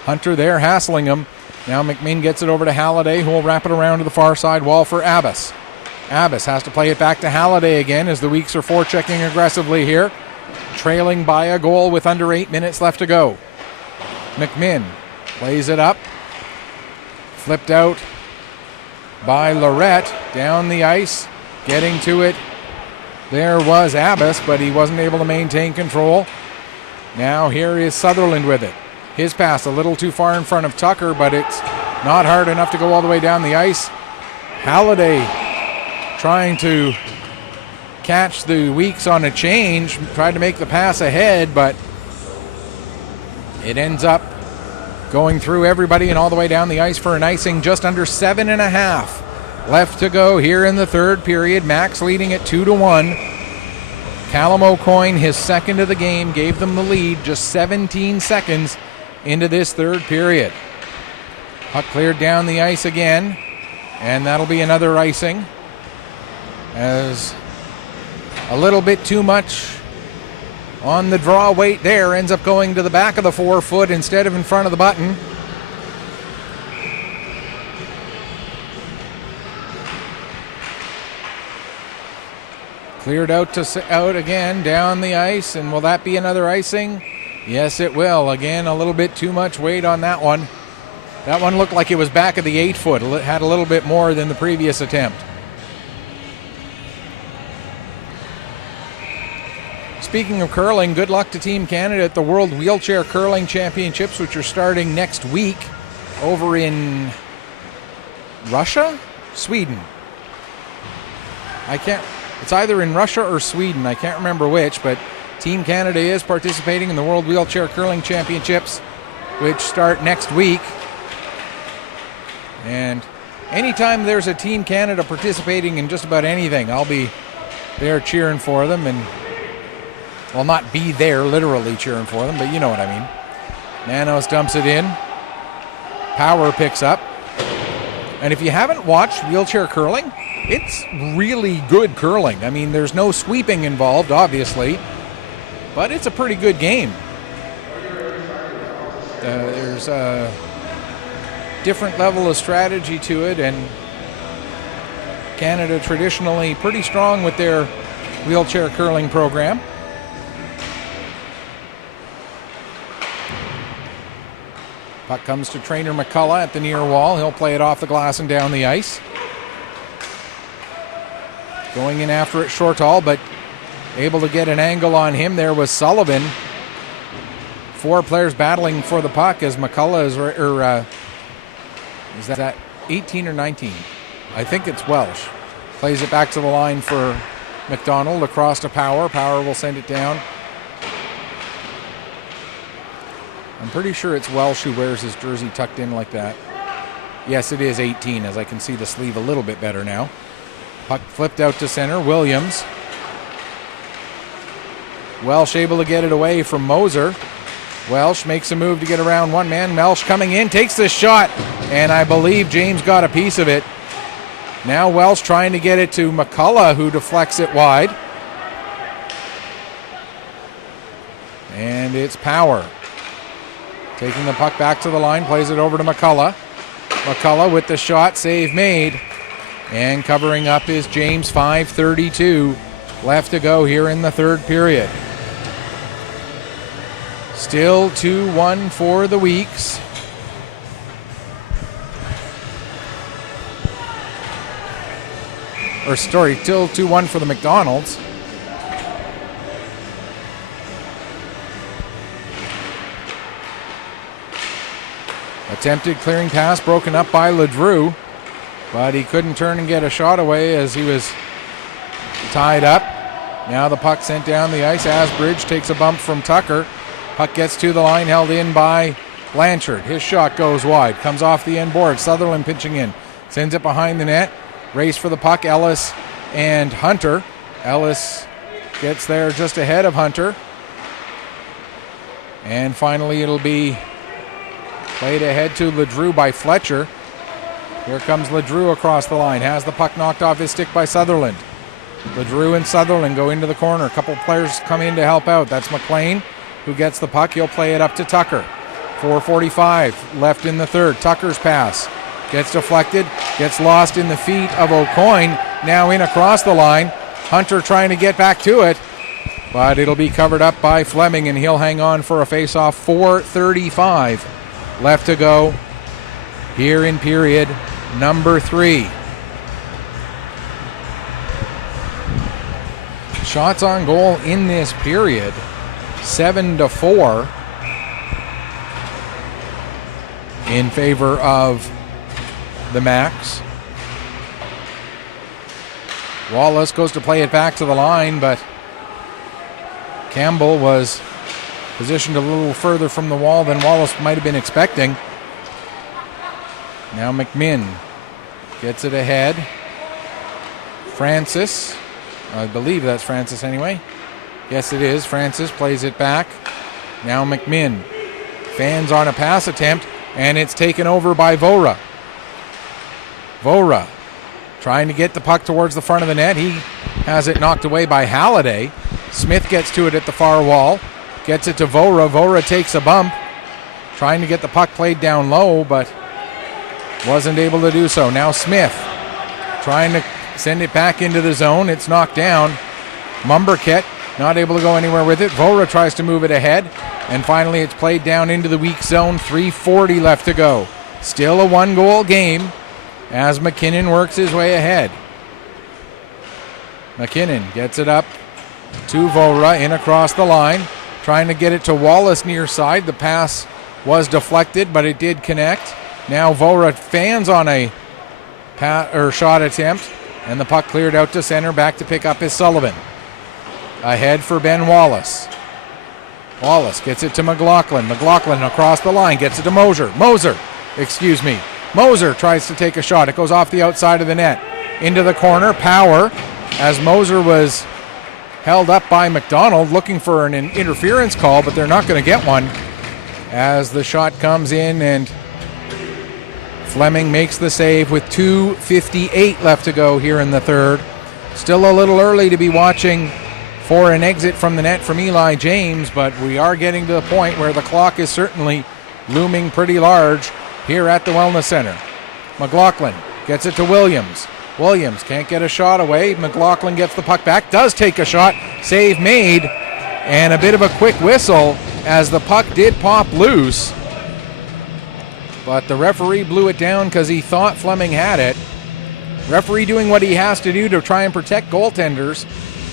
Hunter there hassling him. Now McMinn gets it over to Halliday, who will wrap it around to the far side wall for Abbas. Abbas has to play it back to Halliday again as the Weeks are forechecking aggressively here, trailing by a goal with under 8 minutes left to go. McMinn plays it up, flipped out by Lorette, down the ice, getting to it. There was Abbas, but he wasn't able to maintain control. Now here is Sutherland with it. His pass a little too far in front of Tucker, but it's not hard enough to go all the way down the ice. Halliday trying to catch the Weeks on a change, tried to make the pass ahead, but it ends up going through everybody and all the way down the ice for an icing. Just under 7.5 left to go here in the third period. Max leading at 2-1. Callum O'Coin, his second of the game, gave them the lead just 17 seconds into this third period. Puck cleared down the ice again, and that'll be another icing, as a little bit too much on the draw weight there ends up going to the back of the forefoot instead of in front of the button. Cleared out again down the ice, and will that be another icing? Yes, it will. Again, a little bit too much weight on that one. That one looked like it was back of the 8 foot. It had a little bit more than the previous attempt. Speaking of curling, good luck to Team Canada at the World Wheelchair Curling Championships, which are starting next week over in Russia? Sweden. It's either in Russia or Sweden. I can't remember which, but Team Canada is participating in the World Wheelchair Curling Championships, which start next week. And anytime there's a Team Canada participating in just about anything, I'll be there cheering for them. And, well, not be there literally cheering for them, but you know what I mean. Manos dumps it in. Power picks up. And if you haven't watched wheelchair curling, it's really good curling. I mean, there's no sweeping involved, obviously, but it's a pretty good game. There's a different level of strategy to it, and Canada traditionally pretty strong with their wheelchair curling program. Puck comes to trainer McCullough at the near wall. He'll play it off the glass and down the ice. Going in after it, Shortall, but able to get an angle on him. There was Sullivan. 4 players battling for the puck as McCullough is that 18 or 19? I think it's Welsh. Plays it back to the line for McDonald, across to Power. Power will send it down. I'm pretty sure it's Welsh who wears his jersey tucked in like that. Yes, it is 18, as I can see the sleeve a little bit better now. Puck flipped out to center. Williams. Welsh able to get it away from Moser. Welsh makes a move to get around one man. Welsh coming in, takes the shot, and I believe James got a piece of it. Now Welsh trying to get it to McCullough, who deflects it wide. And it's Power. Taking the puck back to the line, plays it over to McCullough. McCullough with the shot, save made. And covering up is James. 5:32 left to go here in the third period. Still 2-1 for the Weeks. Still 2-1 for the McDonald's. Attempted clearing pass broken up by LeDrew, but he couldn't turn and get a shot away as he was tied up. Now the puck sent down the ice. Asbridge takes a bump from Tucker. Puck gets to the line, held in by Blanchard. His shot goes wide, comes off the end board. Sutherland pitching in, sends it behind the net. Race for the puck, Ellis and Hunter. Ellis gets there just ahead of Hunter. And finally it'll be played ahead to LeDrew by Fletcher. Here comes LeDrew across the line. Has the puck knocked off his stick by Sutherland. LeDrew and Sutherland go into the corner. A couple players come in to help out. That's McLean who gets the puck. He'll play it up to Tucker. 4:45 left in the third. Tucker's pass gets deflected, gets lost in the feet of O'Coin. Now in across the line. Hunter trying to get back to it, but it'll be covered up by Fleming, and he'll hang on for a face-off. 4:35 left to go here in period number 3. Shots on goal in this period, 7-4 in favor of the Macs. Wallace goes to play it back to the line, but Campbell was positioned a little further from the wall than Wallace might have been expecting. Now McMinn gets it ahead. Francis, I believe that's Francis anyway. Yes, it is. Francis plays it back. Now McMinn fans on a pass attempt, and it's taken over by Vora. Vora trying to get the puck towards the front of the net. He has it knocked away by Halliday. Smith gets to it at the far wall. Gets it to Vora. Vora takes a bump. Trying to get the puck played down low, but wasn't able to do so. Now Smith trying to send it back into the zone. It's knocked down. Mumberket not able to go anywhere with it. Vora tries to move it ahead. And finally it's played down into the weak zone. 3:40 left to go. Still a 1-goal game as McKinnon works his way ahead. McKinnon gets it up to Vora in across the line. Trying to get it to Wallace near side. The pass was deflected, but it did connect. Now Vora fans on a shot attempt, and the puck cleared out to center. Back to pick up is Sullivan. Ahead for Ben Wallace. Wallace gets it to McLaughlin. McLaughlin across the line, gets it to Moser. Moser tries to take a shot. It goes off the outside of the net. Into the corner, Power, as Moser was held up by McDonald, looking for an interference call, but they're not going to get one as the shot comes in, and Fleming makes the save with 2:58 left to go here in the third. Still a little early to be watching for an exit from the net from Eli James, but we are getting to the point where the clock is certainly looming pretty large here at the Wellness Center. McLaughlin gets it to Williams. Williams can't get a shot away. McLaughlin gets the puck back, does take a shot, save made, and a bit of a quick whistle as the puck did pop loose. But the referee blew it down because he thought Fleming had it. Referee doing what he has to do to try and protect goaltenders,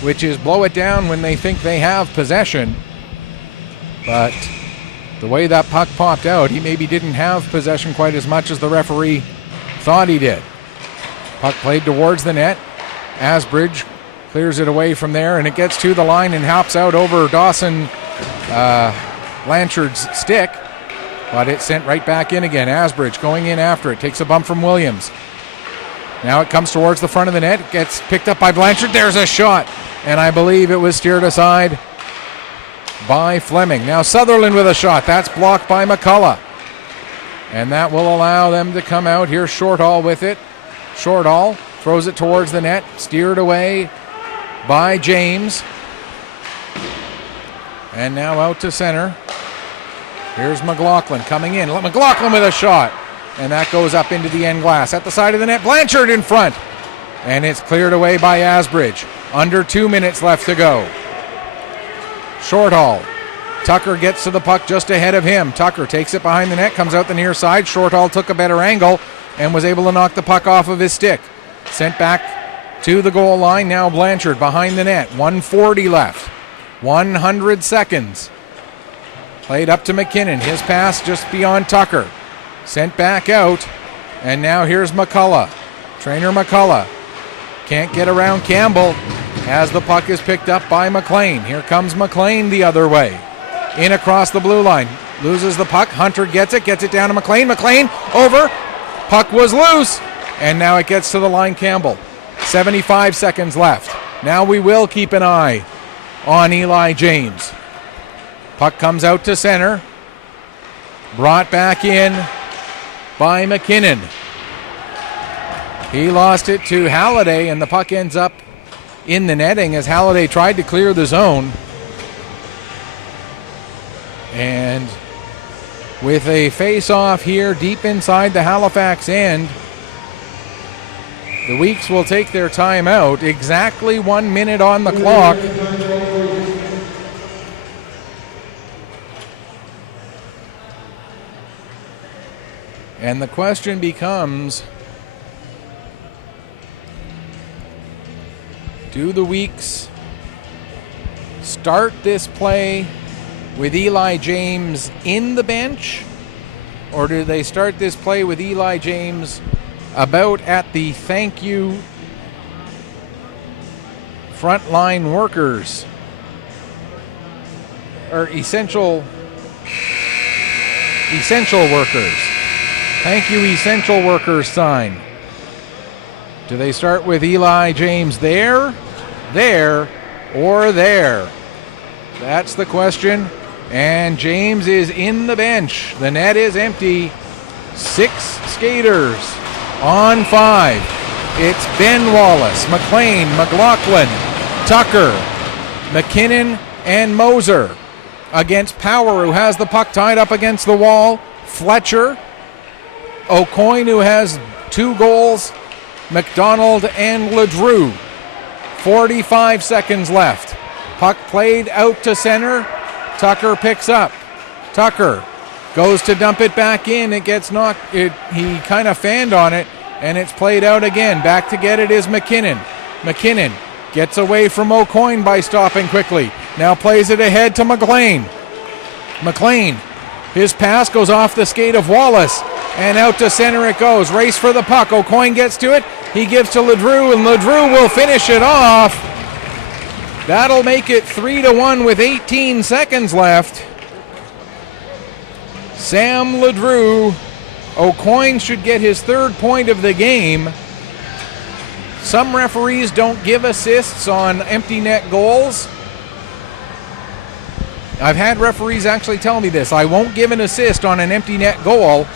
which is blow it down when they think they have possession. But the way that puck popped out, he maybe didn't have possession quite as much as the referee thought he did. Puck played towards the net. Asbridge clears it away from there, and it gets to the line and hops out over Dawson Blanchard's stick. But it's sent right back in again. Asbridge going in after it. Takes a bump from Williams. Now it comes towards the front of the net. It gets picked up by Blanchard. There's a shot. And I believe it was steered aside by Fleming. Now Sutherland with a shot. That's blocked by McCullough. And that will allow them to come out here. Shortall with it. Shortall throws it towards the net. Steered away by James. And now out to center. Here's McLaughlin coming in. McLaughlin with a shot. And that goes up into the end glass. At the side of the net, Blanchard in front. And it's cleared away by Asbridge. Under 2 minutes left to go. Shortall. Tucker gets to the puck just ahead of him. Tucker takes it behind the net, comes out the near side. Shortall took a better angle and was able to knock the puck off of his stick. Sent back to the goal line. Now Blanchard behind the net. 1:40 left. 100 seconds. Played up to McKinnon. His pass just beyond Tucker. Sent back out. And now here's McCullough. Trainer McCullough. Can't get around Campbell as the puck is picked up by McLean. Here comes McLean the other way. In across the blue line. Loses the puck. Hunter gets it down to McLean. McLean over. Puck was loose. And now it gets to the line, Campbell. 75 seconds left. Now we will keep an eye on Eli James. Puck comes out to center. Brought back in by McKinnon. He lost it to Halliday, and the puck ends up in the netting as Halliday tried to clear the zone. And with a face-off here deep inside the Halifax end, the Weeks will take their time out. Exactly 1 minute on the clock. And the question becomes, do the Weeks start this play with Eli James in the bench, or do they start this play with Eli James about at the thank you frontline workers, or essential workers? Thank you, essential workers sign. Do they start with Eli James there, or there? That's the question. And James is in the bench. The net is empty. 6 skaters on 5. It's Ben Wallace, McLean, McLaughlin, Tucker, McKinnon, and Moser against Power, who has the puck tied up against the wall. Fletcher, O'Coin, who has 2 goals, McDonald, and Ledrew. 45 seconds left. Puck played out to center. Tucker picks up. Tucker goes to dump it back in. It gets knocked. He kind of fanned on it, and it's played out again. Back to get it is McKinnon. McKinnon gets away from O'Coin by stopping quickly. Now plays it ahead to McLean. McLean, his pass goes off the skate of Wallace, and out to center it goes. Race for the puck. O'Coin gets to it. He gives to Ledrew, and Ledrew will finish it off. That'll make it 3-1 with 18 seconds left. Sam Ledrew O'Coin should get his third point of the game. Some referees don't give assists on empty net goals. I've had referees actually tell me this. I won't give an assist on an empty net goal,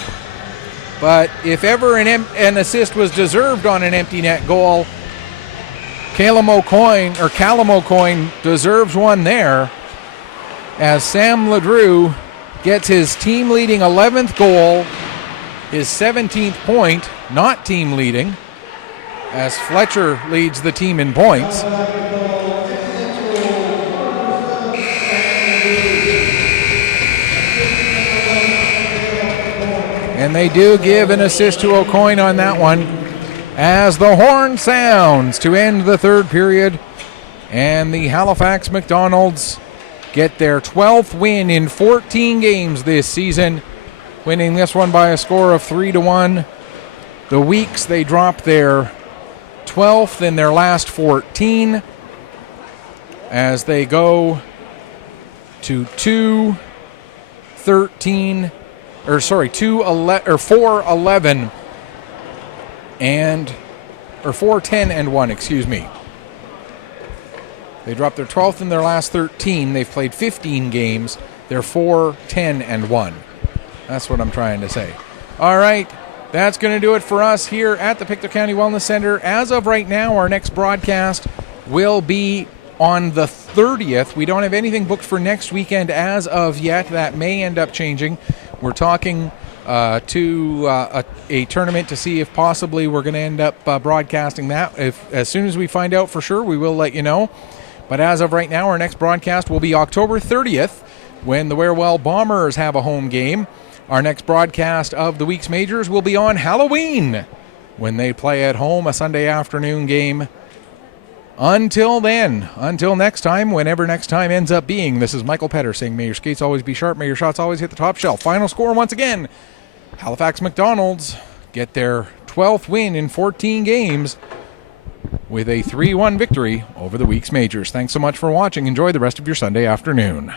but if ever an assist was deserved on an empty net goal, Callum O'Coin deserves one there, as Sam Ledrew gets his team-leading 11th goal, his 17th point, not team-leading, as Fletcher leads the team in points. And they do give an assist to O'Coin on that one, as the horn sounds to end the third period, and the Halifax McDonald's get their 12th win in 14 games this season, winning this one by a score of 3-1. The Weeks, they dropped their 12th in their last 14 as they go to 4-11 4-10 and 1, excuse me. They dropped their 12th in their last 13. They've played 15 games. They're 4-10 and 1. That's what I'm trying to say. All right, that's going to do it for us here at the Pictou County Wellness Center. As of right now, our next broadcast will be on the 30th. We don't have anything booked for next weekend as of yet. That may end up changing. We're talking to a tournament to see if possibly we're going to end up broadcasting that. As soon as we find out for sure, we will let you know. But as of right now, our next broadcast will be October 30th when the Warewell Bombers have a home game. Our next broadcast of the week's majors will be on Halloween when they play at home, a Sunday afternoon game. Until then, until next time, whenever next time ends up being, this is Michael Petter saying, may your skates always be sharp, may your shots always hit the top shelf. Final score once again, Halifax McDonald's get their 12th win in 14 games with a 3-1 victory over the week's majors. Thanks so much for watching. Enjoy the rest of your Sunday afternoon.